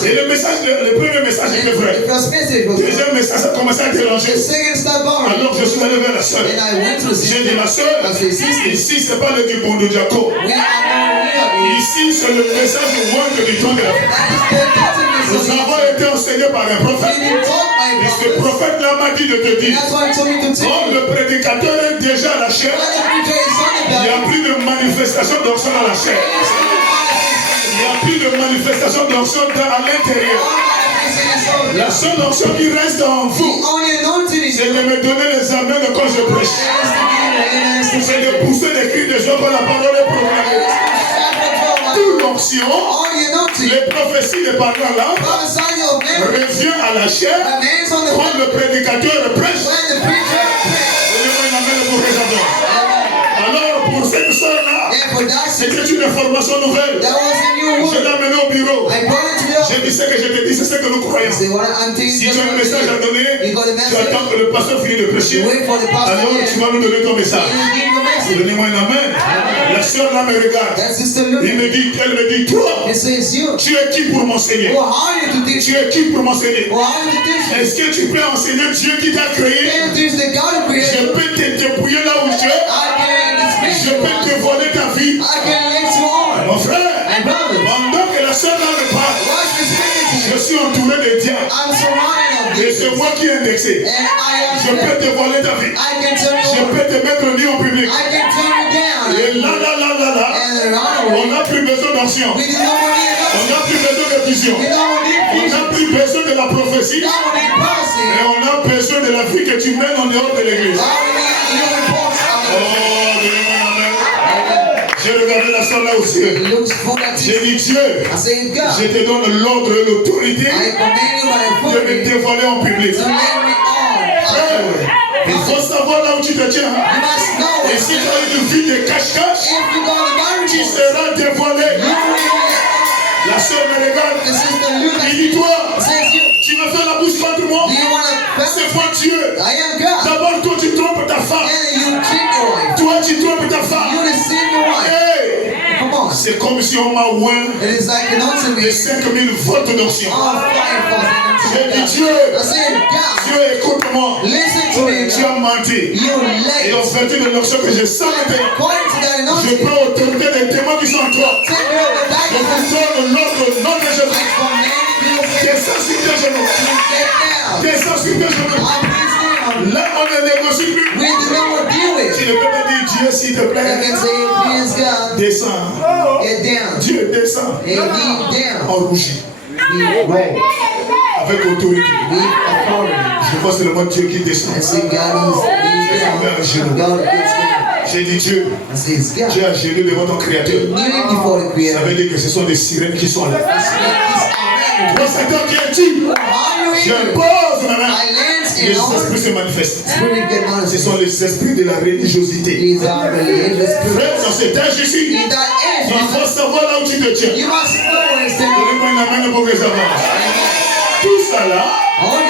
Et le message, le premier message était vrai. Le deuxième message a commencé à déranger. Alors je suis allé vers la sœur. J'ai dit ma sœur, ici c'est pas le Dibondo Diako. Ici c'est le message du roi du temps de la vie. Nous avons été enseignés par un prophète. Et ce prophète là m'a dit de te dire, oh, le prédicateur est déjà à la chair. Il n'y a plus de manifestation d'onction à la chair. Il n'y a plus de manifestation d'onction à l'intérieur. La seule onction qui reste en vous, c'est de me donner les amens quand je prêche. C'est de pousser des cris de joie quand la parole est proclamée. Toute l'onction, les prophéties de parlant là, revient à la chair quand le prédicateur prêche. Alors pour cette soeur-là, c'était une information nouvelle. Je l'ai amené au bureau. J'ai dit ce que je te dis, c'est ce que nous croyons. Si tu as un message à donner, tu attends que le pasteur finisse de prêcher. Alors tu vas nous donner ton message. Donnez-moi un amen. La soeur là me regarde. Elle me dit, toi, tu es qui pour m'enseigner? Tu es qui pour m'enseigner? Est-ce que tu peux enseigner Dieu qui t'a créé? Je peux te débrouiller là où tu es. Je peux te voler ta vie. Mon frère, pendant que la soeur là me parle, je suis entouré de diamants. Et c'est moi qui ai indexé. Je peux te voler ta vie. Je peux te mettre au lit en public. Et là, on n'a plus besoin d'onction. On n'a plus besoin de vision. On n'a plus besoin de la prophétie. Mais on a besoin de la vie que tu mènes en dehors de l'église. J'ai regardé la salle là aussi. J'ai dit Dieu, je te donne l'ordre et l'autorité de me dévoiler en public. Il faut savoir là où tu te tiens. Et si tu as une vie de cache-cache, tu seras dévoilé. La soeur me regarde. Il dit toi, tu veux faire la bouche contre moi? C'est moi Dieu. D'abord toi tu trompes ta femme. Toi tu trompes ta femme. Hey. C'est comme si on m'a oint de 5000 volts d'onction. J'ai dit Dieu, Dieu écoute-moi. Tu as menti. Et en vertu de l'onction que je sens maintenant, je prends autorité des témoins qui sont en toi. Je vous donne l'ordre nom de Jésus. Descends sur tes genoux. Descends sur tes genoux. Là, on ne négocie plus. Tu ne peux pas dire Dieu, s'il te plaît. Descends. Dieu, descends. En rougit. Avec autorité. Je vois seulement Dieu qui descend. J'ai dit Dieu, tu as gêné devant ton créateur. Ça veut dire que ce sont des sirènes qui sont là. Toi, Satan, qui es-tu? Je pose ma main. Les esprits se manifestent. Ce sont les esprits de la religiosité. Frère, dans cet âge ici, il faut savoir là où tu te tiens. Donnez-moi une main pour les avances. Tout ça là,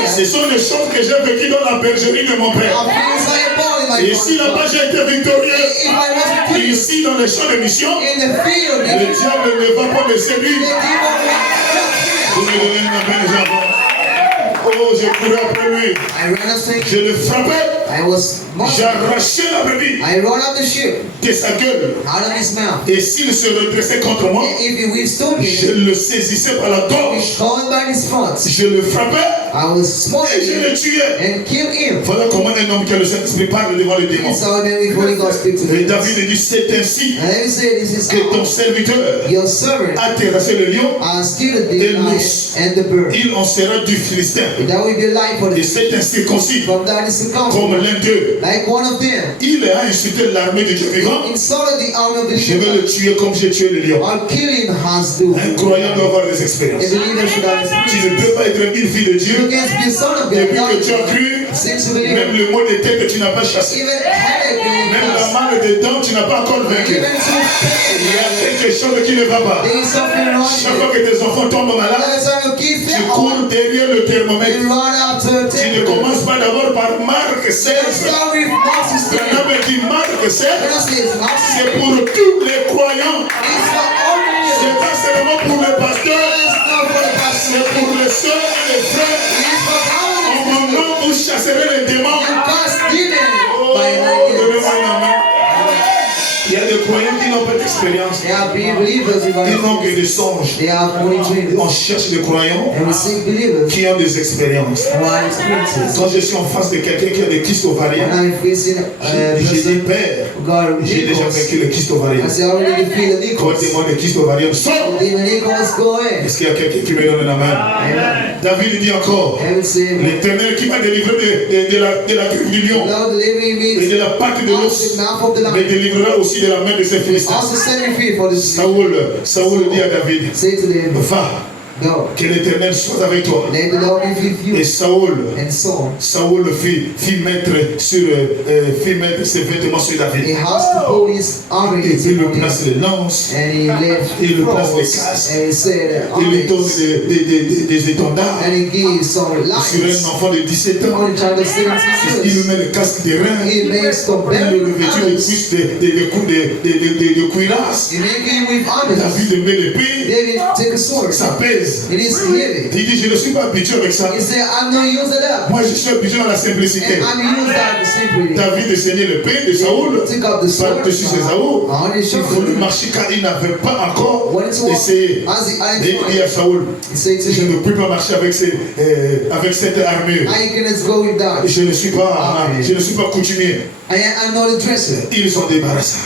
ce sont les choses que j'ai vécues dans la bergerie de mon père. Et si là-bas j'ai été victorieux, ici dans les champs de mission, le diable ne va pas me séduire. Vous me donnez une main, les avances. Oh, je courais après lui. Je le frappais. J'ai arraché la brebis de sa gueule. Et s'il se redressait contre moi, je le saisissais par la gorge. Je le frappais et je le tuais. Voilà comment un homme qui a le Saint-Esprit parle devant les démons. Et David dit, c'est ainsi que ton serviteur a terrassé le lion et l'ours. Il en sera du Philistin. Et c'est un circoncis comme l'un d'eux. Il a insulté l'armée de Dieu vivant. Je vais le tuer comme j'ai tué le lion. Un croyant doit avoir des expériences. Tu ne peux pas être une fille de Dieu depuis que tu as cru. Même le mot de tête que tu n'as pas chassé. Même la mal de dents tu n'as pas encore vaincu. Il y a quelque chose qui ne va pas. Chaque fois que tes enfants tombent malades, tu cours derrière le thermomètre. Tu ne commences pas d'abord par Marc 16. Un homme dit Marc 16, c'est pour tous les croyants. C'est pas seulement pour les pasteurs, c'est pour les soeurs et les frères. En mon nom, vous chasserez les démons. Oh, donnez-moi une main. Il y a des croyants qui n'ont pas d'expérience, There are believers who ils n'ont que are des songes. They are only dreamers. On cherche des croyants And we seek believers qui ont des expériences. who are experiences. Quand je suis en face de quelqu'un qui a des kystes ovariens, When I'm facing a j'ai dit, person Père, who got j'ai déjà Nikos, vaincu le kyste ovarien. I say, I already defeated the Quand Nikos. demande les kystes ovariens, sors! The demon Nikos, go ahead. Est-ce qu'il y a quelqu'un qui me donne la main? Amen. David dit encore, Heaven say, l'Éternel qui m'a délivré de la griffe du lion Lord, deliver et me de la patte de out of l'os, the mouth of the me lion. délivrera aussi de la main de ses Philistins. Also set me free for this. Saoul dit à David, Say to them, va, go. que l'Éternel soit avec toi. Let the Lord be with you. Et Saoul fit mettre ses vêtements sur He David. has to put his armor Et il lui in him. place les lances, And he left il lui place les cross. casques, And he said, il lui donne armies. des étendards And he gives some sur lions. un enfant de 17 ans. On the child of 17 Il lui years. met le casque des reins, He makes some il very le revêtit de armies. cuisses de cuirasse. He make it with armies. David met l'épée, David take a sword. ça pèse. It is heavy. Il dit, je ne suis pas habitué avec ça. He said, I'm not used to that. Moi, je suis habitué à la simplicité. And I'm used that simply. David essayait l'épée de Saoul Take up the sword. par-dessus ses Saoul. On his Il voulut shoulder. marcher car il n'avait pas encore When it's walk, essayé. as he eyes Et il dit à Saoul, he said to je him, ne peux pas marcher avec cette armure. I cannot go with that. Je ne suis pas coutumier. I'm not a dresser. Ils sont débarrassés.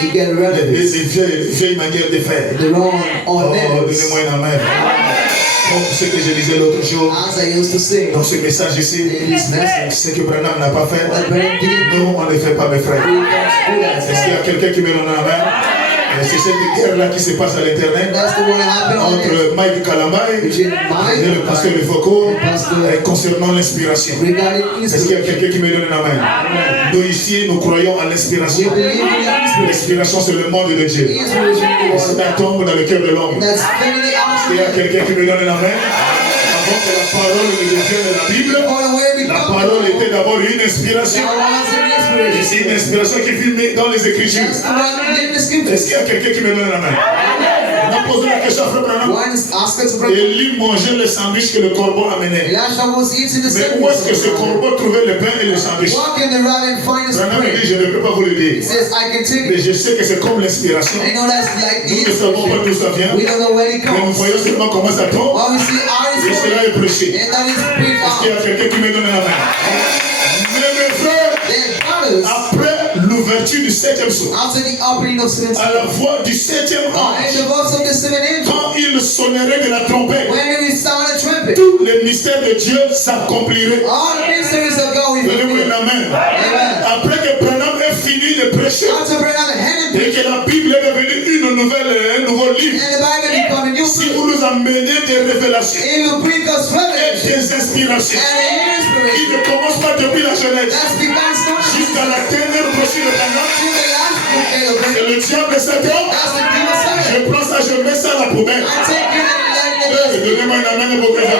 He get rid of Les it. vieilles manières de faire. The wrong Oh, on them. donnez-moi un amen. Comme ce que je disais l'autre jour, As I used to say, dans ce message ici, in this message, ce que Branham n'a pas fait, that Branham didn't nous, on ne fait pas, mes frères. do that. Est-ce qu'il y a quelqu'un qui me donne la main? C'est cette guerre-là qui se passe à l'internet That's the one that happened on there. entre Mike Kalamai Between et le pasteur Mike Le Foucault and Pastor concernant l'inspiration. regarding Est-ce qu'il y a inspiration. quelqu'un qui me donne la main? Nous ici, nous croyons à We l'inspiration. believe in inspiration. L'inspiration, c'est le monde de Dieu. Inspiration Et cela tombe dans le cœur de l'homme. that's family Est-ce qu'il y a out quelqu'un qui me donne la main? Avant que la parole ne devienne la Bible, la parole était d'abord une inspiration. Et c'est une inspiration qui filme dans les Écritures. That's the one who lived the Est-ce scriptures. qu'il y a quelqu'un qui me donne la main? On a posé la question à Frère Branham. One is asked to bring. Élie mangeait le sandwich que le corbeau amenait. Elijah was eating the Mais où est-ce que ce corbeau trouvait le pain et le sandwich? Walk in the rabbit and find his Branham prey. dit, je ne peux pas vous le He dire. says, I can take Mais it. je sais que c'est comme l'inspiration. I know that's like Nous ne savons pas the d'où ça vient. We don't know where it Mais nous comes. voyons seulement comment ça tombe. All we see are Et his cela body. est prêché. And that is preached Est-ce qu'il y out. a quelqu'un qui me donne la main? Mais mes frères, Their brothers, après l'ouverture du 7e sceau, after the opening of seven à la voix du 7e and ange, the voice of the seven angels, quand il sonnerait de la trompette, when we sound a trumpet, tous les mystères de Dieu s'accompliraient. all the mysteries of God will be Donnez-moi fulfilled. la main. Amen. Après que Branham ait fini de prêcher After Branham had et que la Bible est devenue un nouveau livre, and the Bible become a new si book, vous nous amenez des révélations it will bring us et revelation des inspirations and qui inspiration. ne commencent pas depuis la jeunesse That's begun starting jusqu'à la dernière brochure de Branham, to the last book of c'est Branham. le diable cet homme. That's the demon Je servant. prends ça, je mets ça à la poubelle. I take it and let it Donnez-moi une amène pour que ça.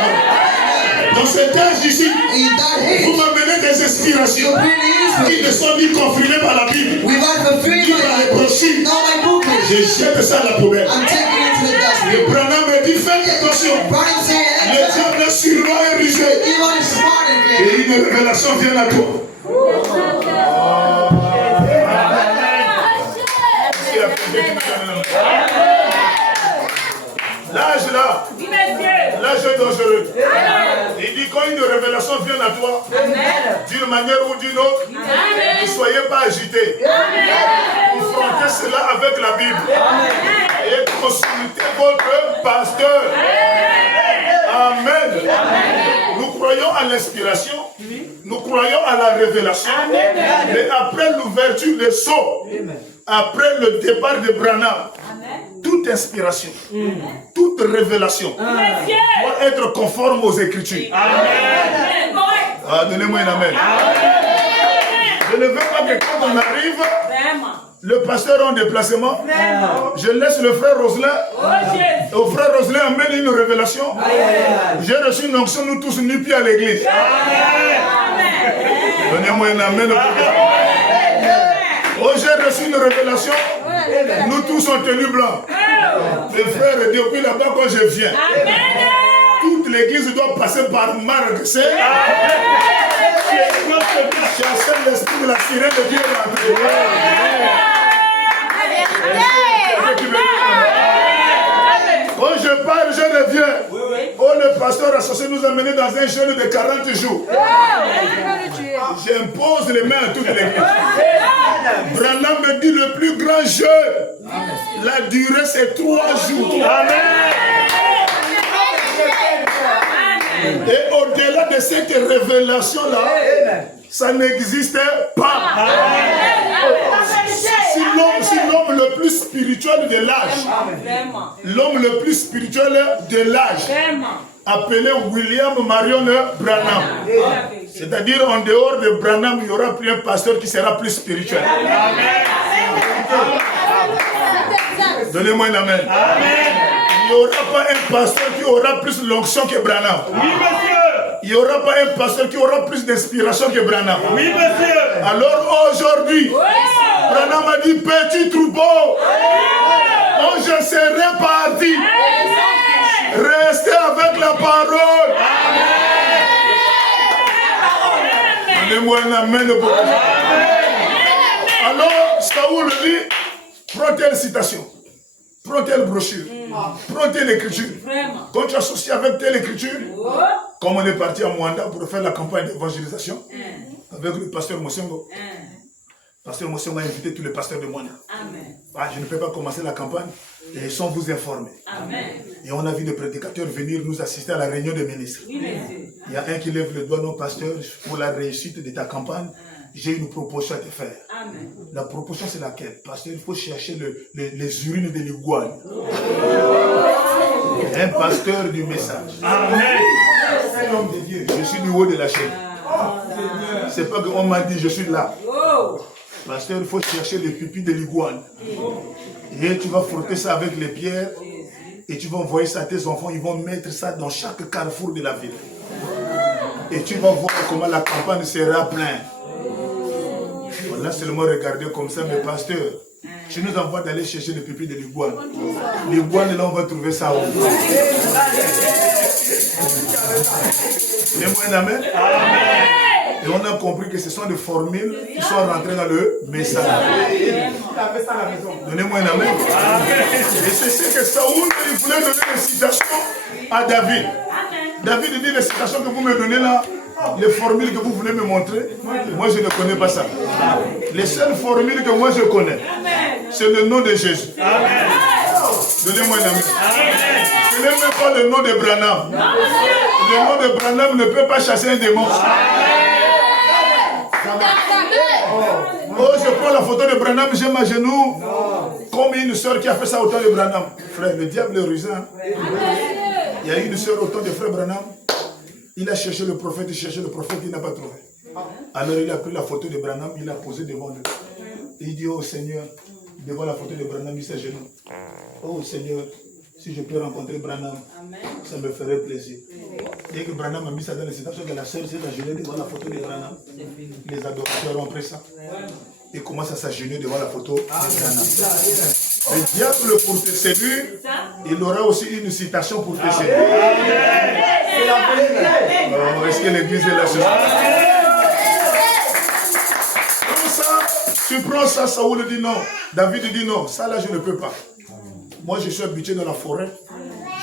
Dans cet âge ici, in that vous age. m'amenez des You inspirations bring the qui ne inspiration. sont ni confirmées par la Bible, Without fulfilling ni par les my brochures. not my booklet. Je jette ça à la poubelle. I'm taking it to the Et dustbin. Branham me dit, faites attention. Brian say, Le diable est sûrement érigé. demon is smart in Et there. une révélation vient à toi. L'âge là, l'âge est dangereux. Il dit quand une révélation vient à toi, d'une manière ou d'une autre, ne soyez pas agités. Confrontez cela avec la Bible. Et consultez votre pasteur. Amen. Nous croyons à l'inspiration. Nous croyons à la révélation. Mais après l'ouverture des sceaux, après le départ de Branham, toute inspiration, toute révélation doit être conforme aux Écritures. Ah, donnez-moi un amen. Je ne veux pas que quand on arrive, le pasteur en déplacement, je laisse le frère Roselin. Au frère Roselin amène une révélation. J'ai reçu une onction, nous tous nus pieds à l'église. Donnez-moi un amen. Oh, j'ai reçu une révélation. Nous tous en tenue blanc. Mes frères, depuis là-bas, quand je viens, toute l'église doit passer par Marc. C'est l'esprit de la sirène de Dieu. revient. Oh, le pasteur associé nous a menés dans un jeûne de 40 jours. J'impose les mains à toute l'église. Branham me dit le plus grand jeûne. La durée c'est 3 jours. Et au-delà de cette révélation-là, ça n'existe pas. Si l'homme le plus spirituel de l'âge, appelé William Marion Branham, c'est-à-dire en dehors de Branham, il n'y aura plus un pasteur qui sera plus spirituel. Donnez-moi un amen. Il n'y aura pas un pasteur qui aura plus l'onction que Branham. Oui, monsieur. Il n'y aura pas un pasteur qui aura plus d'inspiration que Branham. Oui, monsieur. Alors aujourd'hui, Branham a dit petit troupeau, je serai parti. Restez avec la parole. Donnez-moi un amen. Alors, Saoul dit, prends telle citation. Prends telle brochure, prends telle écriture. Quand tu associes avec telle écriture, comme on est parti à Mwanda pour faire la campagne d'évangélisation, avec le pasteur Mosengo, pasteur Mosengo a invité tous les pasteurs de Mwanda. Je ne peux pas commencer la campagne et sans vous informer. Et on a vu des prédicateurs venir nous assister à la réunion des ministres. Il y a un qui lève le doigt, non pasteur, pour la réussite de ta campagne. J'ai une proposition à te faire. Amen. La proposition, c'est laquelle? Parce qu'il faut chercher les urines de l'iguane. Un pasteur du message. Amen. Un homme de Dieu. Je suis du haut de la chaîne. C'est pas qu'on m'a dit, je suis là. Pasteur, il faut chercher les pupilles de l'iguane. Et tu vas frotter ça avec les pierres. Et tu vas envoyer ça à tes enfants. Ils vont mettre ça dans chaque carrefour de la ville. Et tu vas voir comment la campagne sera pleine. On a seulement regardé comme ça, mais pasteur, tu nous envoies d'aller chercher les pupilles de l'iguane. L'iguane, là, on va trouver ça. Donnez-moi un amen. Et on a compris que ce sont des formules qui sont rentrées dans le message. Donnez-moi un amen. Et c'est ce que Saoul, il voulait donner les citations à David. David dit les citations que vous me donnez là, les formules que vous voulez me montrer, moi je ne connais pas ça. Les seules formules que moi je connais, c'est le nom de Jésus. Donnez-moi un amen. Ce n'est même pas le nom de Branham. Le nom de Branham ne peut pas chasser un démon. Oh, je prends la photo de Branham, j'ai ma genou. Comme une soeur qui a fait ça au temps de Branham. Frère, le diable est rusé. Il y a une soeur au temps de frère Branham. Il a cherché le prophète, il n'a pas trouvé. Alors il a pris la photo de Branham, il l'a posée devant lui. Il dit, oh Seigneur, devant la photo de Branham, il s'agenouille. Oh Seigneur, si je peux rencontrer Branham, ça me ferait plaisir. Dès que Branham a mis ça dans les citations, que la sœur s'est agenouillée devant la photo de Branham, les adorateurs ont pris ça et commencent à s'agenouiller devant la photo de Branham. Le diable, pour te séduire, il aura aussi une citation pour te séduire. Oh, est-ce que l'église est là ce soir? Comme ça, tu prends ça, Saoul dit non. David dit non, ça là je ne peux pas. Moi je suis habitué dans la forêt,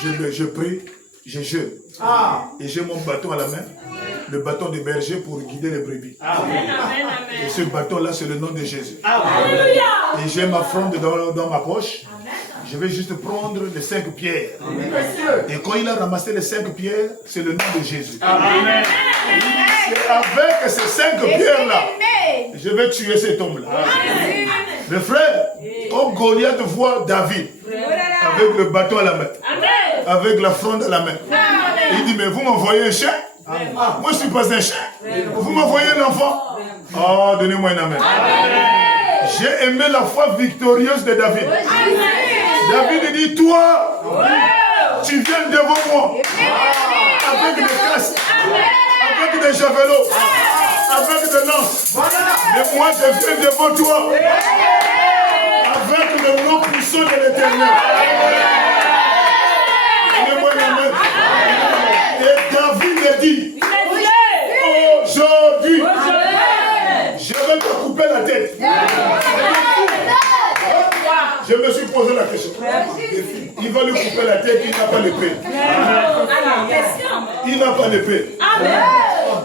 je prie, je jeûne. Et j'ai mon bâton à la main, le bâton de berger pour guider les brebis. Et ce bâton là c'est le nom de Jésus. Et j'ai ma fronde dans ma poche. Je vais juste prendre les 5 pierres. Et quand il a ramassé les 5 pierres, c'est le nom de Jésus. C'est avec ces 5 pierres-là, je vais tuer cet homme-là. Mes frères, quand Goliath voit David, avec le bâton à la main, avec la fronde à la main, il dit, mais vous m'envoyez un chien? Moi, je ne suis pas un chien. Vous m'envoyez un enfant? Oh, donnez-moi un amen. J'ai aimé la foi victorieuse de David. David dit, toi, tu viens devant moi, avec des casques, avec des javelots, avec des lances. Mais moi, je viens devant toi, avec le nom puissant de l'Éternel. Et David dit, aujourd'hui, je vais te couper la tête. Je me suis posé la question. Il va lui couper la tête, il n'a pas l'épée. Il n'a pas l'épée.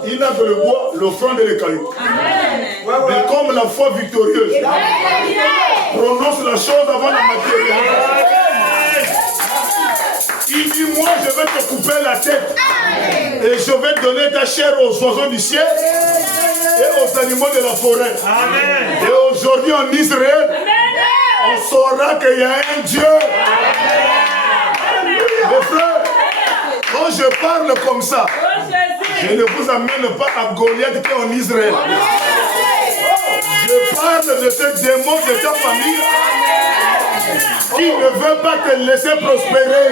Il n'a que le bois, l'offrande et les cailloux. Mais comme la foi victorieuse prononce la chose avant la matière. Il dit, moi je vais te couper la tête et je vais donner ta chair aux oiseaux du ciel et aux animaux de la forêt. Amen. Et aujourd'hui en Israël, on saura qu'il y a un Dieu. Mes frères, quand je parle comme ça, je ne vous amène pas à Goliath qui est en Israël. Je parle de ce démon de ta famille qui ne veut pas te laisser prospérer.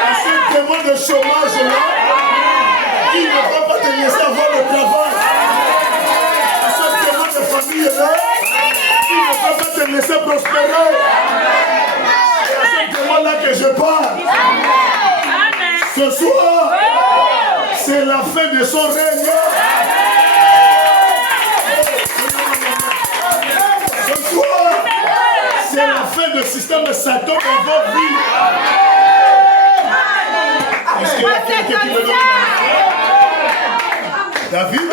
À ce démon de chômage là, qui ne veut pas te laisser avoir le travail. À ce démon de famille là, qui ne veut pas te laisser prospérer. Et à ce démon là que je parle. Ce soir, c'est la fin de son règne. Ce soir, c'est la fin du système de Satan dans votre vie. Est-ce qu'il y a quelqu'un qui me donne David,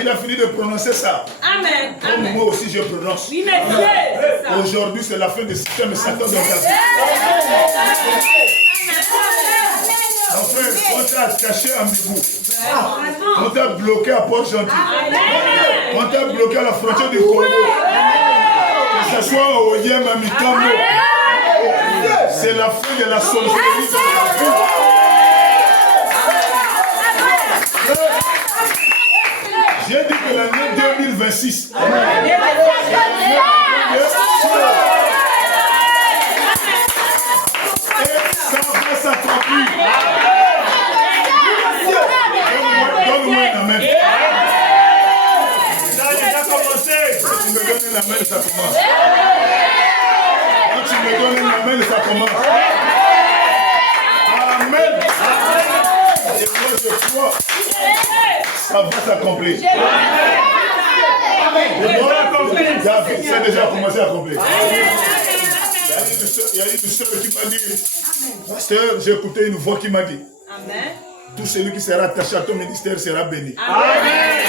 il a fini de prononcer ça. Amen. Comme moi aussi je prononce. Oui, aujourd'hui, c'est la fin du système de Satan dans ta vie. Mon frère, on t'a caché à Mibou. On t'a bloqué à Port-Gentil. On t'a bloqué à la frontière du Congo. Que ce soit au Yem, à Mikambo. C'est la fin de la sorcellerie. J'ai dit que l'année 2026. Ça va s'accomplir. Donne-moi un amen. Ça a déjà commencé. Quand tu me donnes un amen, ça commence. Quand tu me donnes un amen, ça commence. Amen. Et moi, je crois. Ça va s'accomplir. C'est déjà commencé à accomplir. Il y a une soeur qui m'a dit, pasteur, j'ai écouté une voix qui m'a dit, amen. Tout celui qui sera attaché à ton ministère sera béni. Amen.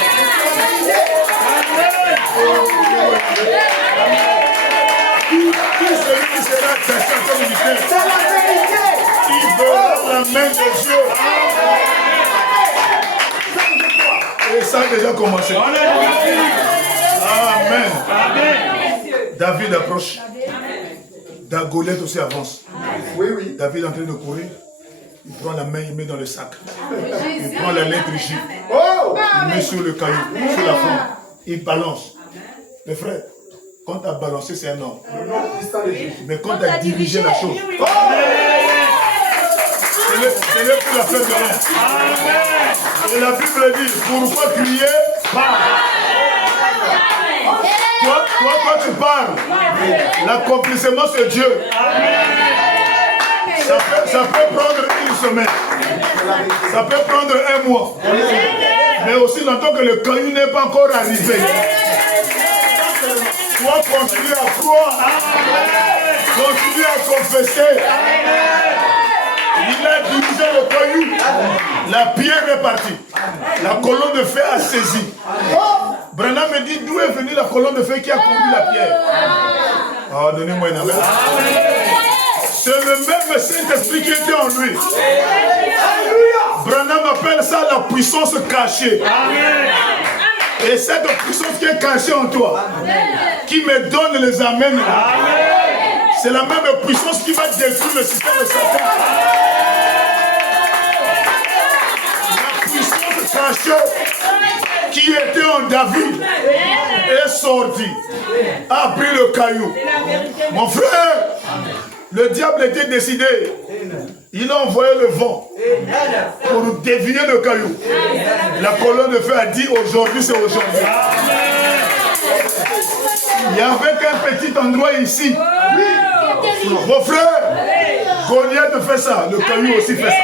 Tout celui qui sera attaché à ton ministère, c'est la vérité. Il verra la main de Dieu. Et ça a déjà commencé. Amen. David approche. Goliath aussi avance. Oui, oui. David est en train de courir. Il prend la main, il met dans le sac. Il prend la lettre J. Il met sur le caillou, sur la fronde. Il balance. Mes frères, quand tu as balancé, c'est un homme. Mais quand tu as dirigé la chose, c'est le plus la fête de l'homme. Et la Bible dit, pourquoi crier? Toi, tu parles. L'accomplissement, c'est Dieu. Ça peut prendre une semaine. Ça peut prendre un mois. Mais aussi, longtemps que le caillou n'est pas encore arrivé. Toi, continue à croire. Continue à confesser. Il a dirigé le caillou. La pierre est partie. La colonne de feu a saisi. Branham me dit d'où est venue la colonne de feu qui a conduit la pierre. Ah, donnez-moi une amen. C'est le même Saint-Esprit qui était en lui. Branham appelle ça la puissance cachée. Et cette puissance qui est cachée en toi, qui me donne les amens, c'est la même puissance qui va détruire le système de Satan. La puissance cachée qui était en David est sortie, a pris le caillou. Mon frère, le diable était décidé. Il a envoyé le vent pour dévier le caillou. La colonne de feu a dit aujourd'hui, c'est aujourd'hui. Il y avait qu'un petit endroit ici. Mon frère, Goliath fait ça, le caillou aussi fait ça.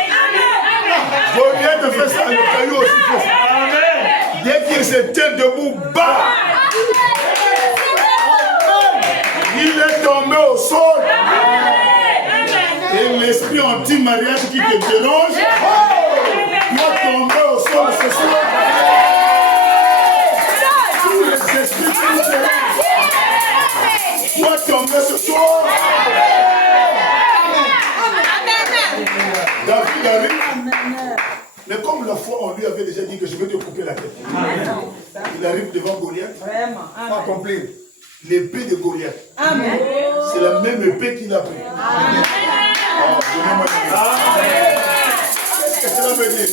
Goliath fait ça, le caillou aussi fait ça. Dès qu'il se tient debout, bah! Il est tombé au sol. Et l'esprit anti-mariage qui te dérange doit tomber au sol ce soir. Tous les esprits qui te dérangent doivent tomber ce soir. David arrive. Mais comme la fois, on lui avait déjà dit que je vais te couper la tête. Il arrive devant Goliath. Pas compris. L'épée de Goliath. C'est la même épée qu'il a pris. Qu'est-ce que cela veut dire?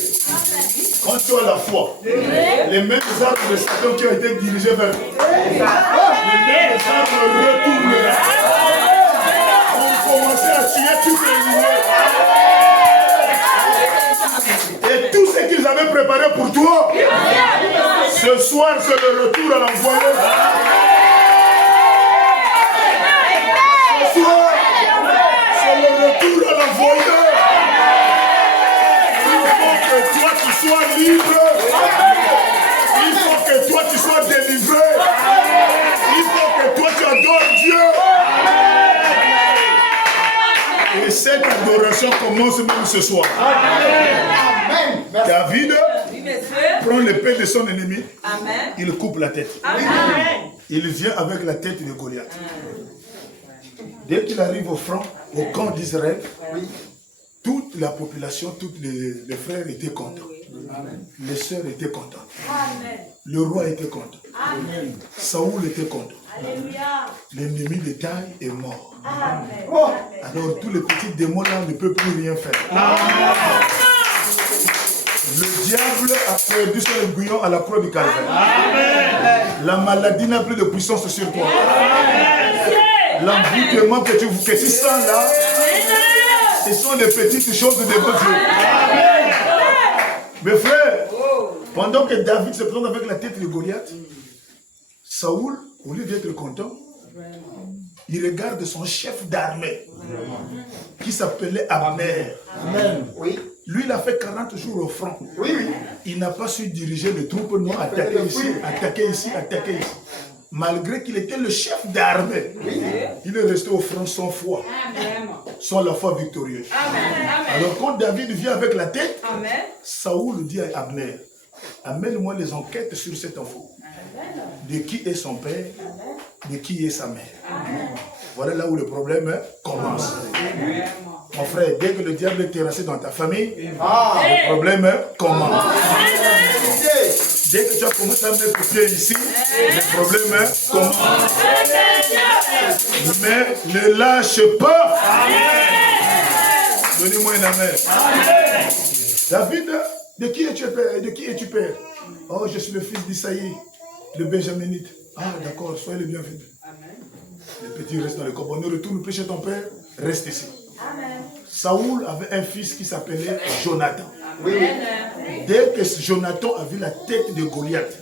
Quand tu as la foi, les mêmes armes de Satan qui ont été dirigées vers toi, les mêmes armes retournent. On commençait à tuer tous les ennemis. Et tout ce qu'ils avaient préparé pour toi, ce soir c'est le retour à l'envoyeur. Ce soir, c'est le retour à l'envoyeur. Il faut que toi tu sois libre. Il faut que toi tu sois délivré. Il faut que toi tu adores Dieu. Et cette adoration commence même ce soir. Amen. David prend l'épée de son ennemi. Amen. Il coupe la tête. Amen. Il vient avec la tête de Goliath. Dès qu'il arrive au front, au camp d'Israël, toute la population, tous les frères étaient contents. Amen. Les sœurs étaient contentes. Amen. Le roi était content. Amen. Saoul était content. L'ennemi de taille est mort. Amen. Oh. Alors tous les petits démons là ne peuvent plus rien faire. Amen. Le diable a perdu son aiguillon à la croix du Calvaire. Amen. La maladie n'a plus de puissance sur toi. L'envoûtement que tu sens là, ce sont des petites choses de Dieu. Amen. Mes frères, pendant que David se présente avec la tête de Goliath, Saoul, au lieu d'être content, il regarde son chef d'armée qui s'appelait Abner. Amen. Oui. Lui, il a fait 40 jours au front. Oui. Il n'a pas su diriger les troupes, non, attaquer ici, attaquer ici, attaquer ici. Malgré qu'il était le chef d'armée, il est resté au front sans foi, sans la foi victorieuse. Amen. Alors quand David vient avec la tête, Saoul dit à Abner, amène-moi les enquêtes sur cet enfant. De qui est son père, de qui est sa mère. Amen. Voilà là où le problème commence. Amen. Mon frère, dès que le diable est terrassé dans ta famille, le problème commence. Amen. Dès que tu as commencé à mettre pied ici, le problème commence. Mais ne lâche pas. Donnez-moi un amen. Amen. David, de qui es-tu père? De qui es-tu père? Oh, je suis le fils d'Isaïe, le Benjaminite. Ah, d'accord, soyez le bienvenu. Le petit reste dans le corps. Ne retourne plus chez ton père, reste ici. Amen. Saoul avait un fils qui s'appelait Jonathan. Oui. Dès que Jonathan a vu la tête de Goliath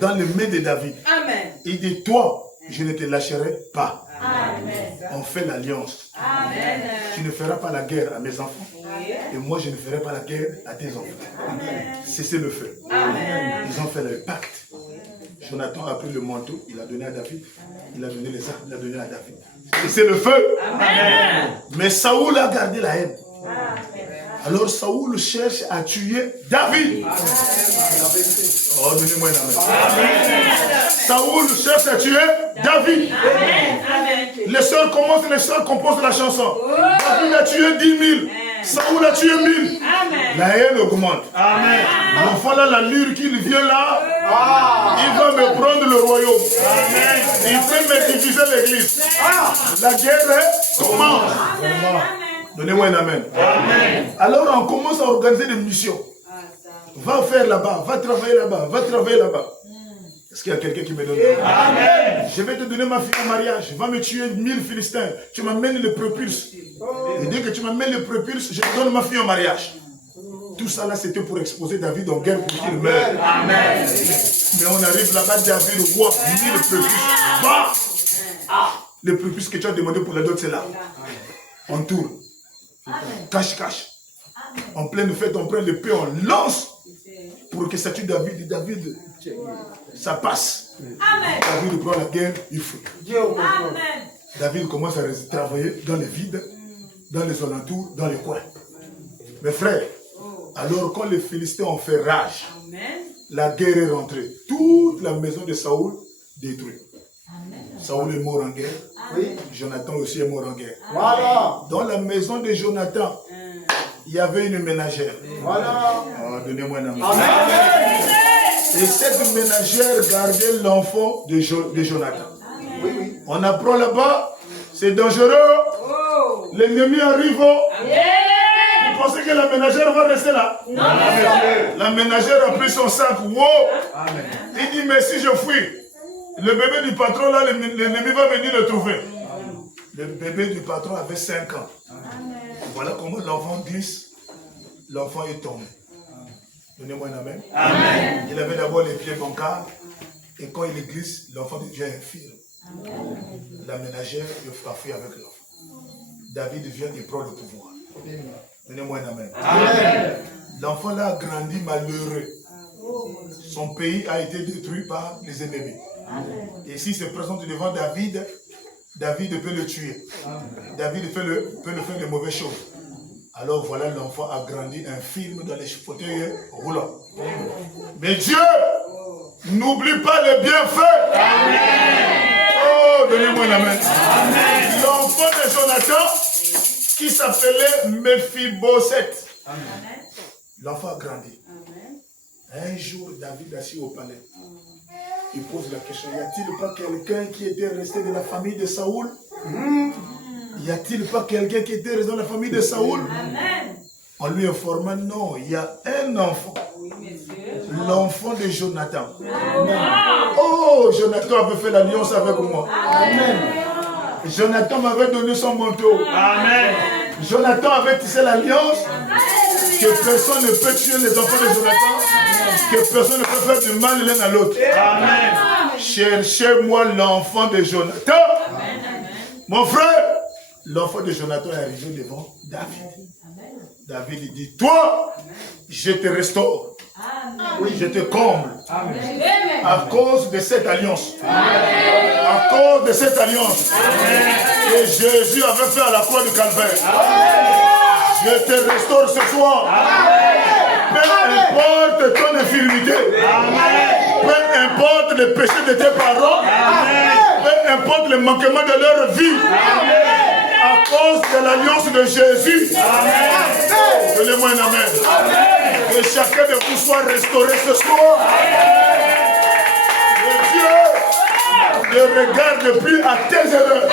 dans les mains de David, amen, il dit, toi, je ne te lâcherai pas. Amen. On fait l'alliance. Tu ne feras pas la guerre à mes enfants. Et moi, je ne ferai pas la guerre à tes enfants. Cessez le feu. Amen. Ils ont fait le pacte. Jonathan a pris le manteau, il a donné à David. Il a donné les armes, il a donné à David. Cessez le feu. Amen. Mais Saoul a gardé la haine. Alors Saoul cherche à tuer David. Oh, donnez-moi un amen. Saoul cherche à tuer David. Amen. Les sœurs composent la chanson. David a tué 10 000. Saoul a tué 1000. La haine augmente. Amen. L'enfant là, l'allure qu'il vient là, il va me prendre le royaume. Amen. Il peut me diviser l'église. La guerre commence. Donnez-moi un amen. Amen. Alors on commence à organiser des missions. Va faire là-bas, va travailler là-bas, va travailler là-bas. Est-ce qu'il y a quelqu'un qui me donne? Amen. Je vais te donner ma fille en mariage. Va me tuer 1000 Philistins. Tu m'amènes le prépuce. Et dès que tu m'amènes le prépuce, je te donne ma fille en mariage. Tout ça là, c'était pour exposer David en guerre pour qu'il meure. Amen. Mais on arrive là-bas, David roi, 1000 prépuces. Va! Le prépuce que tu as demandé pour la dot, c'est là. On tourne. Cache. En pleine fête, on prend l'épée, on lance pour que ça tue David. David, ça passe. Amen. David prend la guerre, il faut. David commence à travailler dans les vides, dans les alentours, dans les coins. Mes frères, alors quand les Philistins ont fait rage, la guerre est rentrée. Toute la maison de Saoul détruite. Saoul est mort en guerre. Oui. Jonathan aussi est mort en guerre. Voilà. Dans la maison de Jonathan, il y avait une ménagère. Voilà. Oh, donnez-moi un amour. Amen. Et cette ménagère gardait l'enfant de Jonathan. Oui, oui. On apprend là-bas, c'est dangereux. Oh. L'ennemi arrive. Vous pensez que la ménagère va rester là? Non. La ménagère a pris son sac. Wow. Amen. Il dit, mais si je fuis, le bébé du patron là, l'ennemi va venir le trouver. Le bébé du patron avait 5 ans. Amen. Voilà comment l'enfant glisse. L'enfant est tombé. Donnez-moi un amen. Amen. Il avait d'abord les pieds bancards. Et quand il glisse, l'enfant devient infirme. Amen. La ménagère le fera fuir avec l'enfant. David vient et prend le pouvoir. Donnez-moi un amen. Amen. L'enfant là a grandi malheureux. Son pays a été détruit par les ennemis. Amen. Et s'il se présente devant David, David peut le tuer. Amen. David peut le faire de mauvaises choses. Alors voilà, l'enfant a grandi infirme dans les fauteuils roulants. Amen. Mais Dieu n'oublie pas les bienfaits. Amen. Oh, donnez-moi la main. L'enfant de Jonathan, qui s'appelait Mephibosheth. L'enfant a grandi. Amen. Un jour, David assis au palais. Il pose la question, y a-t-il pas quelqu'un qui était resté de la famille de Saoul? Y a-t-il pas quelqu'un qui était resté dans la famille de Saoul? Amen. On lui informa, non, il y a un enfant. L'enfant de Jonathan. Amen. Oh, Jonathan avait fait l'alliance avec moi. Amen. Jonathan m'avait donné son manteau. Amen. Jonathan avait tissé l'alliance. Que personne ne peut tuer les enfants de Jonathan. Que personne ne peut faire du mal l'un à l'autre. Amen. Cherchez-moi l'enfant de Jonathan. Amen. Mon frère, l'enfant de Jonathan est arrivé devant David. David dit, toi, je te restaure. Amen. Oui, je te comble. Amen. À cause de cette alliance. Amen. À cause de cette alliance. Amen. Que Jésus avait fait à la croix du Calvaire. Amen. Je te restaure ce soir. Amen. Peu importe ton infirmité. Amen. Peu importe les péchés de tes parents. Amen. Peu importe le manquement de leur vie. Amen. À cause de l'alliance de Jésus. Amen. Donnez-moi un amen. Amen. Que chacun de vous soit restauré ce soir. Que Dieu ne regarde plus à tes erreurs.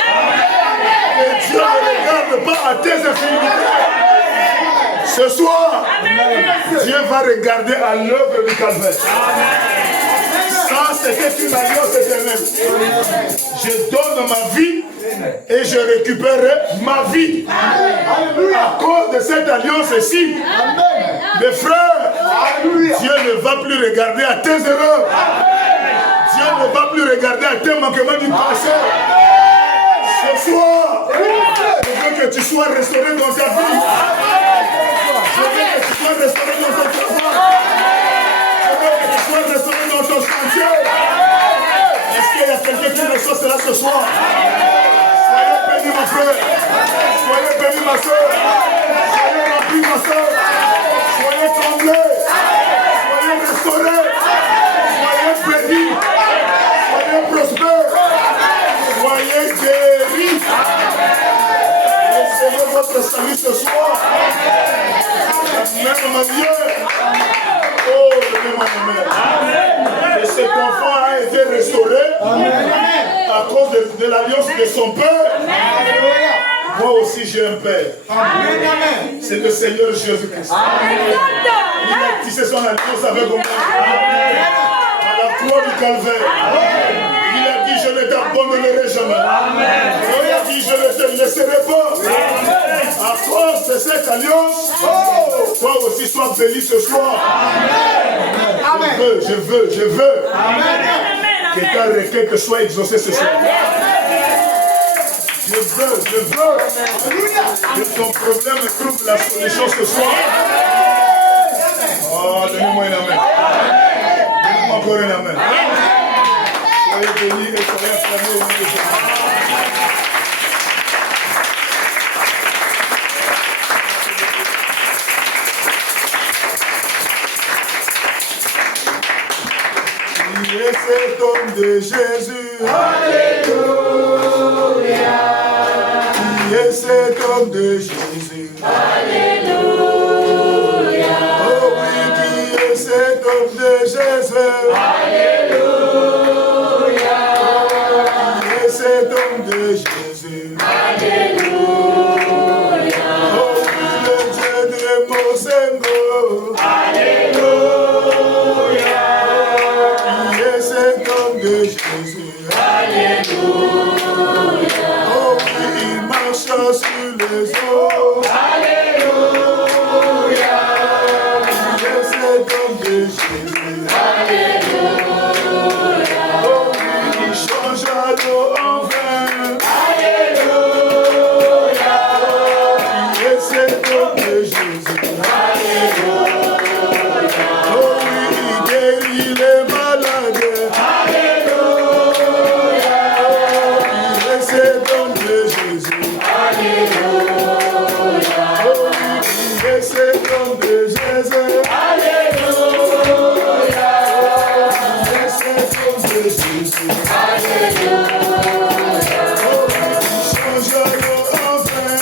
Que Dieu ne regarde pas à tes infirmités. Ce soir, Dieu va regarder à l'œuvre du Calvaire. Ça, c'était une alliance éternelle. Je donne ma vie et je récupère ma vie. Amen. À cause de cette alliance-ci, mes frères, Dieu ne va plus regarder à tes erreurs. Dieu ne va plus regarder à tes manquements du passé. Ce soir, je veux que tu sois restauré dans ta vie. Je veux que tu sois restauré dans ton travail. Je veux que tu sois restauré dans ton chantier. Est-ce qu'il y a quelqu'un qui reçoit cela ce soir? Soyez bénis, mon frère. Soyez bénis, ma soeur. Soyez remplis, ma soeur. Soyez comblés. Soyez restaurés. Soyez bénis. Soyez prospères. Soyez guéris. Recevez votre salut ce soir. De la même manière. Oh, donnez-moi une main. Et cet enfant a été restauré. Amen. À cause de l'alliance de son père. Amen. Moi aussi j'ai un père. C'est le Seigneur Jésus-Christ. Il a tissé son alliance avec moi. À la croix du Calvaire. Il a dit, je ne t'abandonnerai jamais. Il a dit, je ne te laisserai pas. À cause de cette alliance, toi aussi sois béni ce soir. Je veux. Que ta requête soit exaucée ce soir. Je veux. Que ton problème trouve la solution ce soir. Oh, donnez-moi une amen. Donnez-moi encore une amen. Soyez bénis et soyez acclamés au nom de Jésus. homme de Jésus. Alléluia. Qui est cet homme de Jésus? Alléluia. Oh oui, qui est cet homme de Jésus? Alléluia. Qui est cet homme de Jésus? Alléluia. Oh oui, le Dieu de Mosengo. Alléluia. Qui est cet homme de Jésus? Alléluia. Oh oui, il marche sur les eaux. Alléluia. Qui est cet homme de Jésus? Alléluia. Oh oui, il change l'eau en vin. Alléluia. Qui est cet homme de Jésus? Alléluia. Oh oui, il guérit les malades. Alléluia. Qui est cet homme de Jésus? Alléluia. Oh oui, qui est cet homme de Jésus? Alléluia. Qui est cet homme de Jésus? Alléluia. Oh oui, il change l'eau en vin.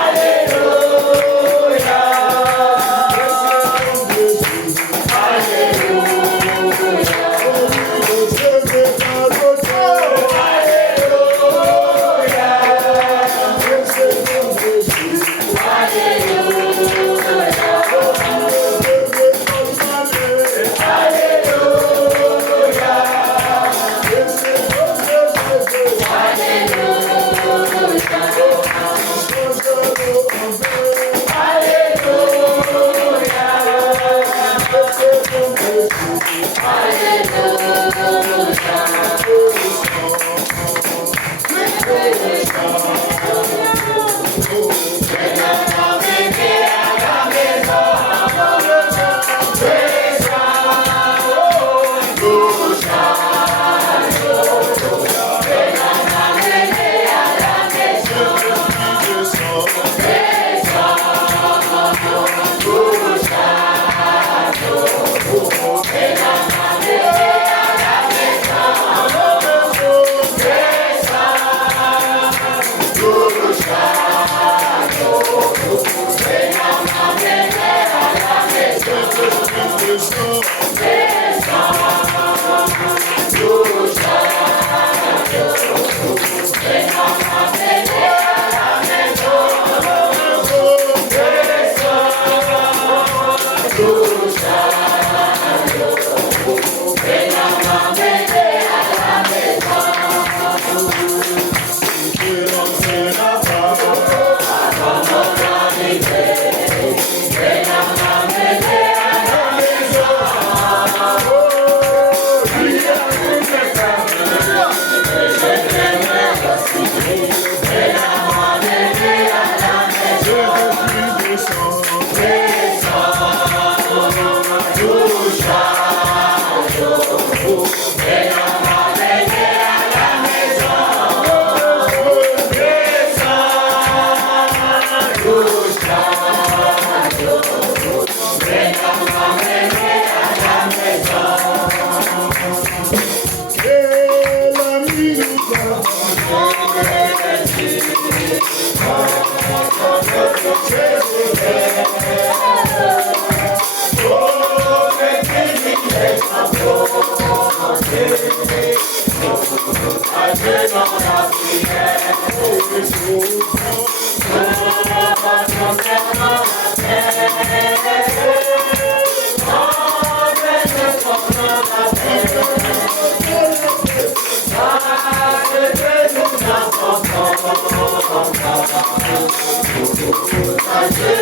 Alléluia. Qui est cet homme de Jésus? Alléluia. Oh oui, le Dieu de la beauté. Alléluia. Qui est cet homme de Jésus? Alléluia. Oh oui, le Dieu de Alléluia. Qui est cet homme de Jésus? Alléluia. Change l'eau en vin. Alléluia. Qui est cet homme de Jésus?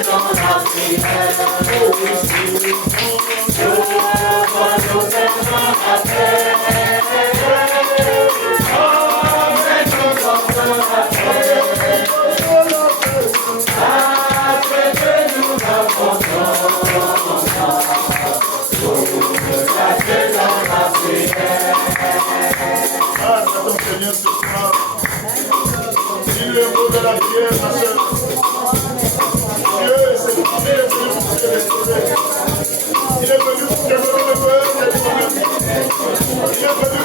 Il est venu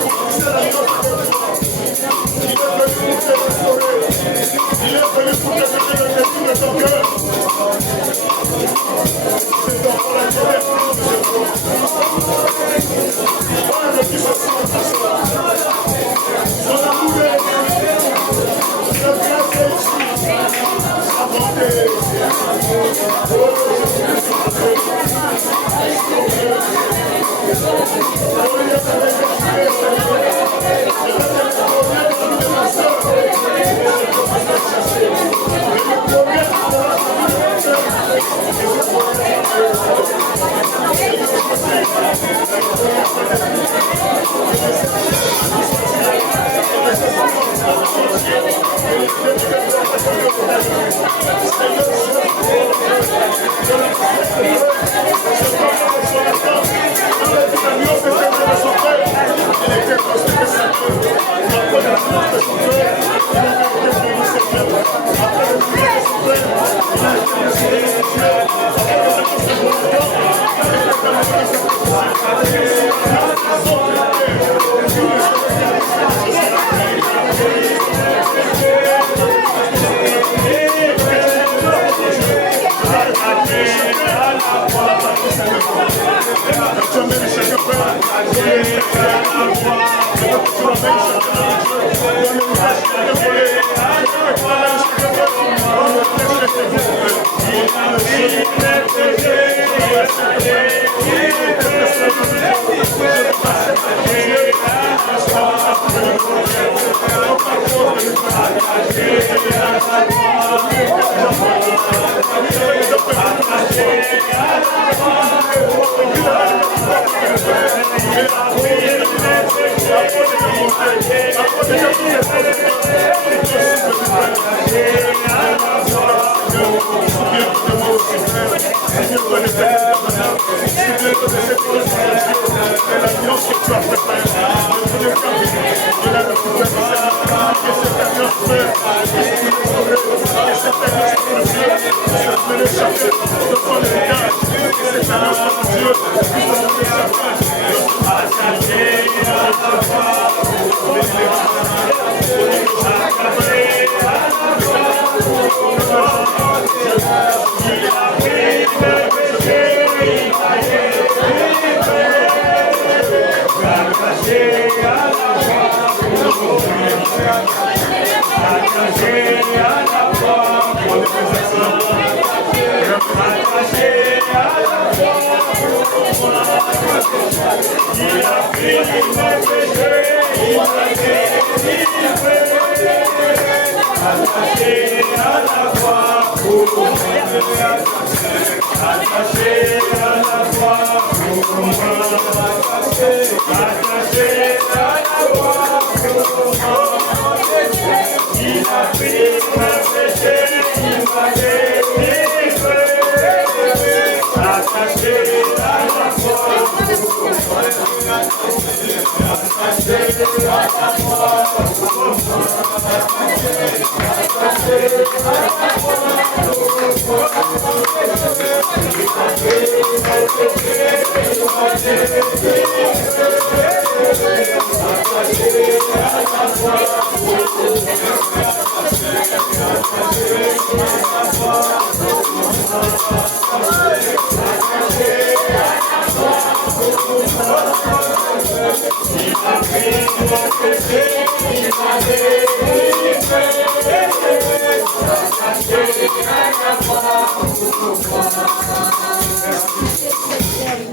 pour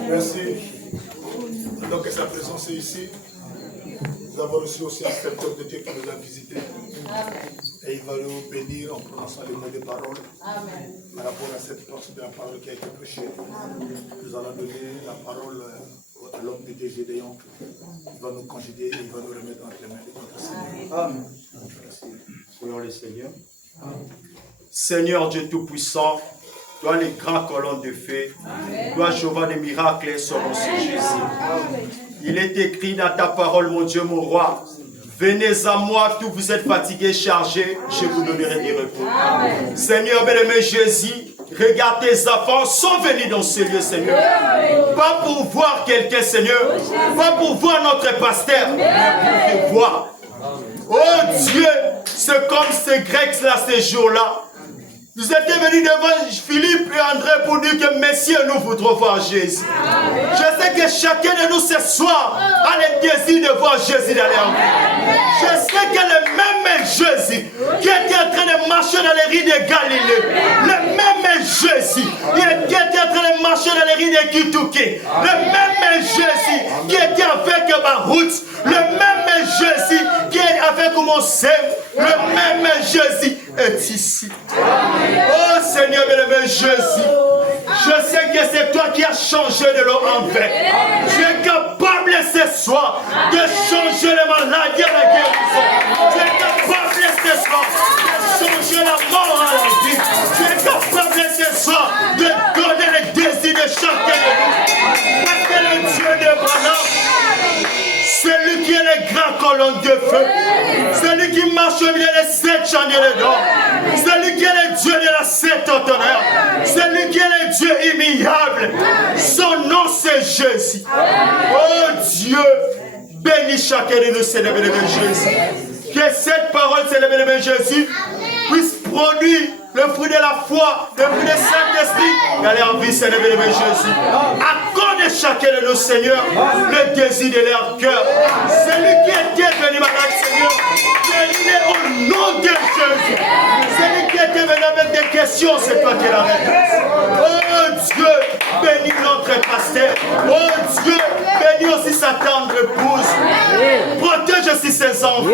Merci. Donc, que sa présence est ici. Nous avons reçu aussi un serviteur de Dieu qui nous a visités. Et il va nous bénir en prononçant les mots de parole. Par rapport à cette portion de la parole qui a été prêchée. Nous allons donner la parole à l'homme de Dieu Gédéon. Il va nous congédier et il va nous remettre entre les mains de notre Seigneur. Amen. Prions le Seigneur. Seigneur Dieu Tout-Puissant, toi les grands colonnes de feu, toi Jéhovah des miracles sur mon Jésus. Il est écrit dans ta parole, mon Dieu, mon roi, venez à moi, tous vous êtes fatigués, chargés, je vous donnerai du repos. Amen. Seigneur, bien-aimé Jésus, regarde tes enfants sont venus dans ce lieu, Seigneur. Pas pour voir quelqu'un, Seigneur, pas pour voir notre pasteur, mais pour te voir. Oh Dieu, c'est comme ces Grecs là, ces jours-là. Vous étiez venus devant Philippe et André pour dire que messieurs, nous voudrons voir Jésus. Amen. Je sais que chacun de nous ce soir a le désir de voir Jésus dans les enfer. Je sais que le même Jésus qui était en train de marcher dans les rues de Galilée, le même Jésus qui était en train de marcher dans les rues de Kitouké, le même Jésus qui était avec ma route, le même Jésus qui est avec mon sève, le même Jésus est ici. Oh Seigneur, bien-aimé Jésus, je sais que c'est toi qui as changé de l'eau en vin. Tu es capable ce soir de changer les maladies à la guérison. Tu es capable ce soir de changer la mort à la vie. Tu es capable ce soir de donner les désirs de chacun de nous. Parce que le Dieu de Branham, c'est lui qui est le grand colonne colonne de feu. Celui qui marche au milieu des 7 chandeliers d'or. Celui qui est le Dieu de la 7 tonnerre. Celui qui est le Dieu immuable. Son nom c'est Jésus. Oh Dieu, bénis chacun de nous, Seigneur bien-aimé Jésus. Que cette parole, Seigneur bien-aimé Jésus, puisse produire le fruit de la foi, le fruit du Saint-Esprit dans leur vie, Seigneur bien-aimé Jésus. Accorde chacun de nous, Seigneur, le désir de leur cœur. Celui qui était venu malade, Seigneur, bénis-le au nom de Jésus. Celui qui était venu avec des questions, c'est toi qui la réponse. Oh Dieu, bénis notre pasteur. Oh Dieu, bénis aussi sa tendre épouse. Protège aussi ses enfants.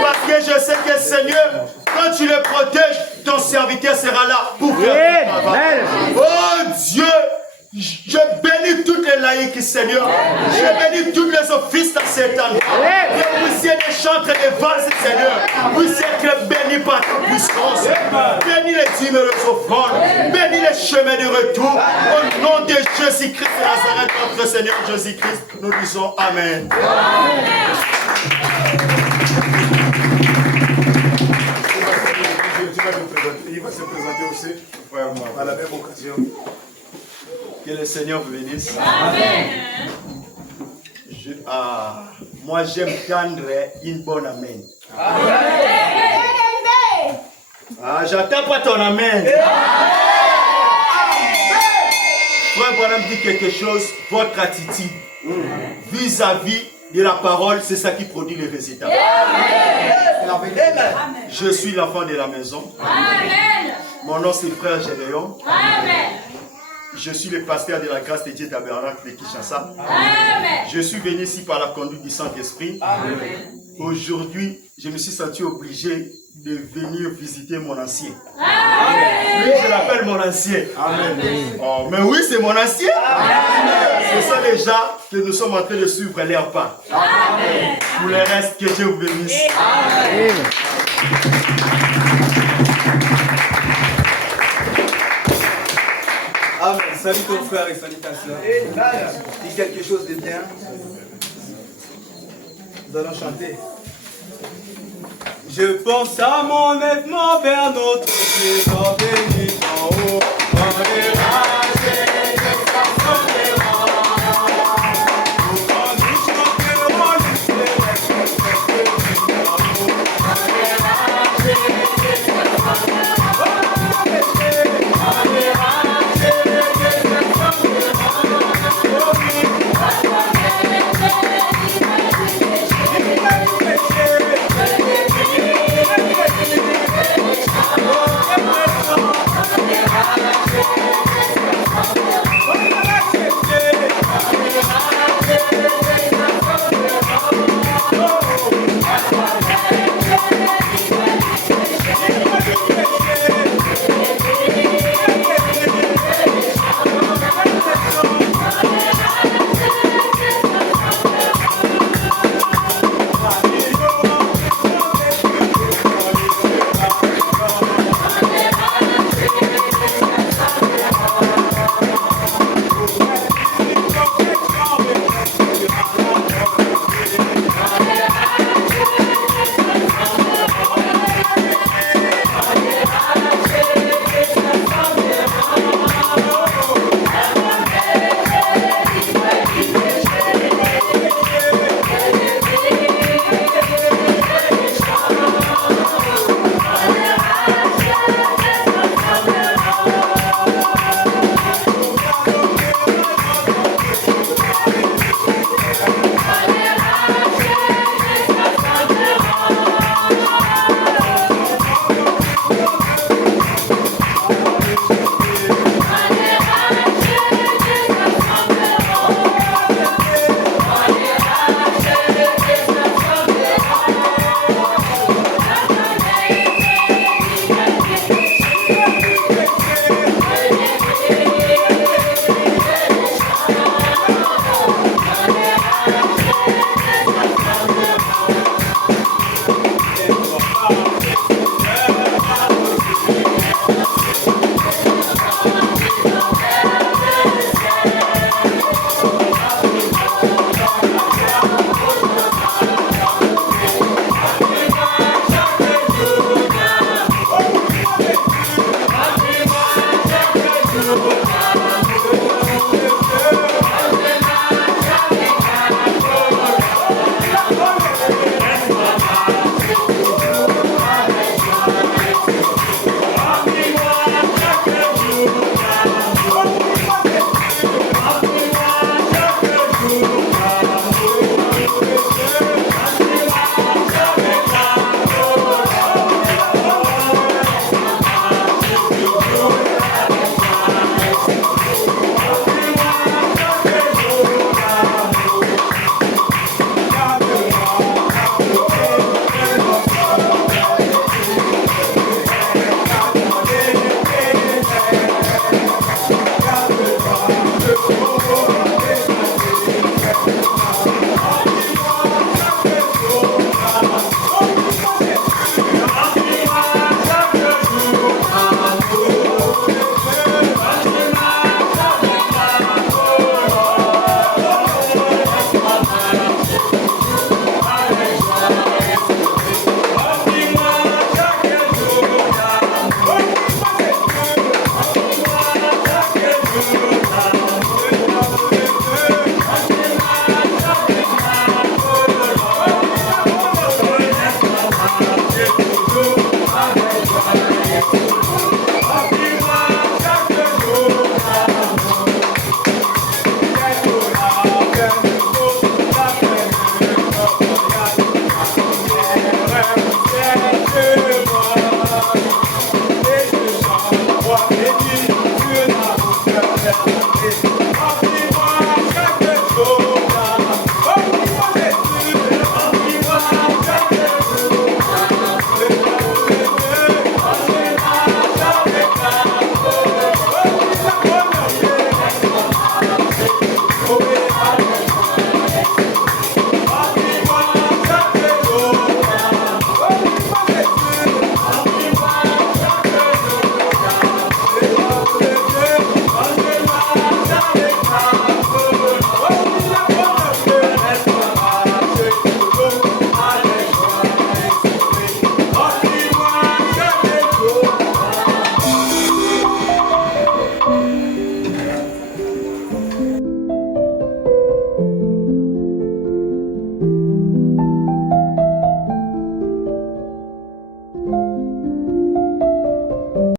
Parce que je sais que Seigneur, quand tu les protèges, ton serviteur sera là pour faire ton travail. Oh Dieu, je bénis toutes les laïcs, Seigneur. Je bénis tous les offices dans cet endroit. Que vous puissiez les chantres et les vases, Seigneur. Vous puissiez être bénis par ta puissance. Bénis les dîmes et les offrandes. Bénis les chemins de retour. Au nom de Jésus-Christ de Nazareth, notre Seigneur Jésus-Christ, nous disons Amen. Il va se présenter aussi à la même occasion. Que le Seigneur vous bénisse. Amen. Moi, j'aime tendre une bonne amen. J'attends pas ton amen. Frère Branham dit quelque chose, votre attitude vis-à-vis de la parole, c'est ça qui produit les résultats. Je suis l'enfant de la maison. Amen. Mon nom c'est Frère Gédéon. Amen. Je suis le pasteur de la grâce de Dieu Tabernacle de Kinshasa. Amen. Je suis venu ici par la conduite du Saint-Esprit. Aujourd'hui, je me suis senti obligé de venir visiter mon ancien. Amen. Oui, je l'appelle mon ancien. Amen. Oh, mais oui, c'est mon ancien. C'est ça déjà que nous sommes en train de suivre leurs pas. Amen. Pour le reste, que Dieu vous bénisse. Amen. Amen. Salut ton frère et salut ta soeur. Dis quelque chose de bien. Nous allons chanter. Je pense à mon aide, mon Père, notre Dieu, béni.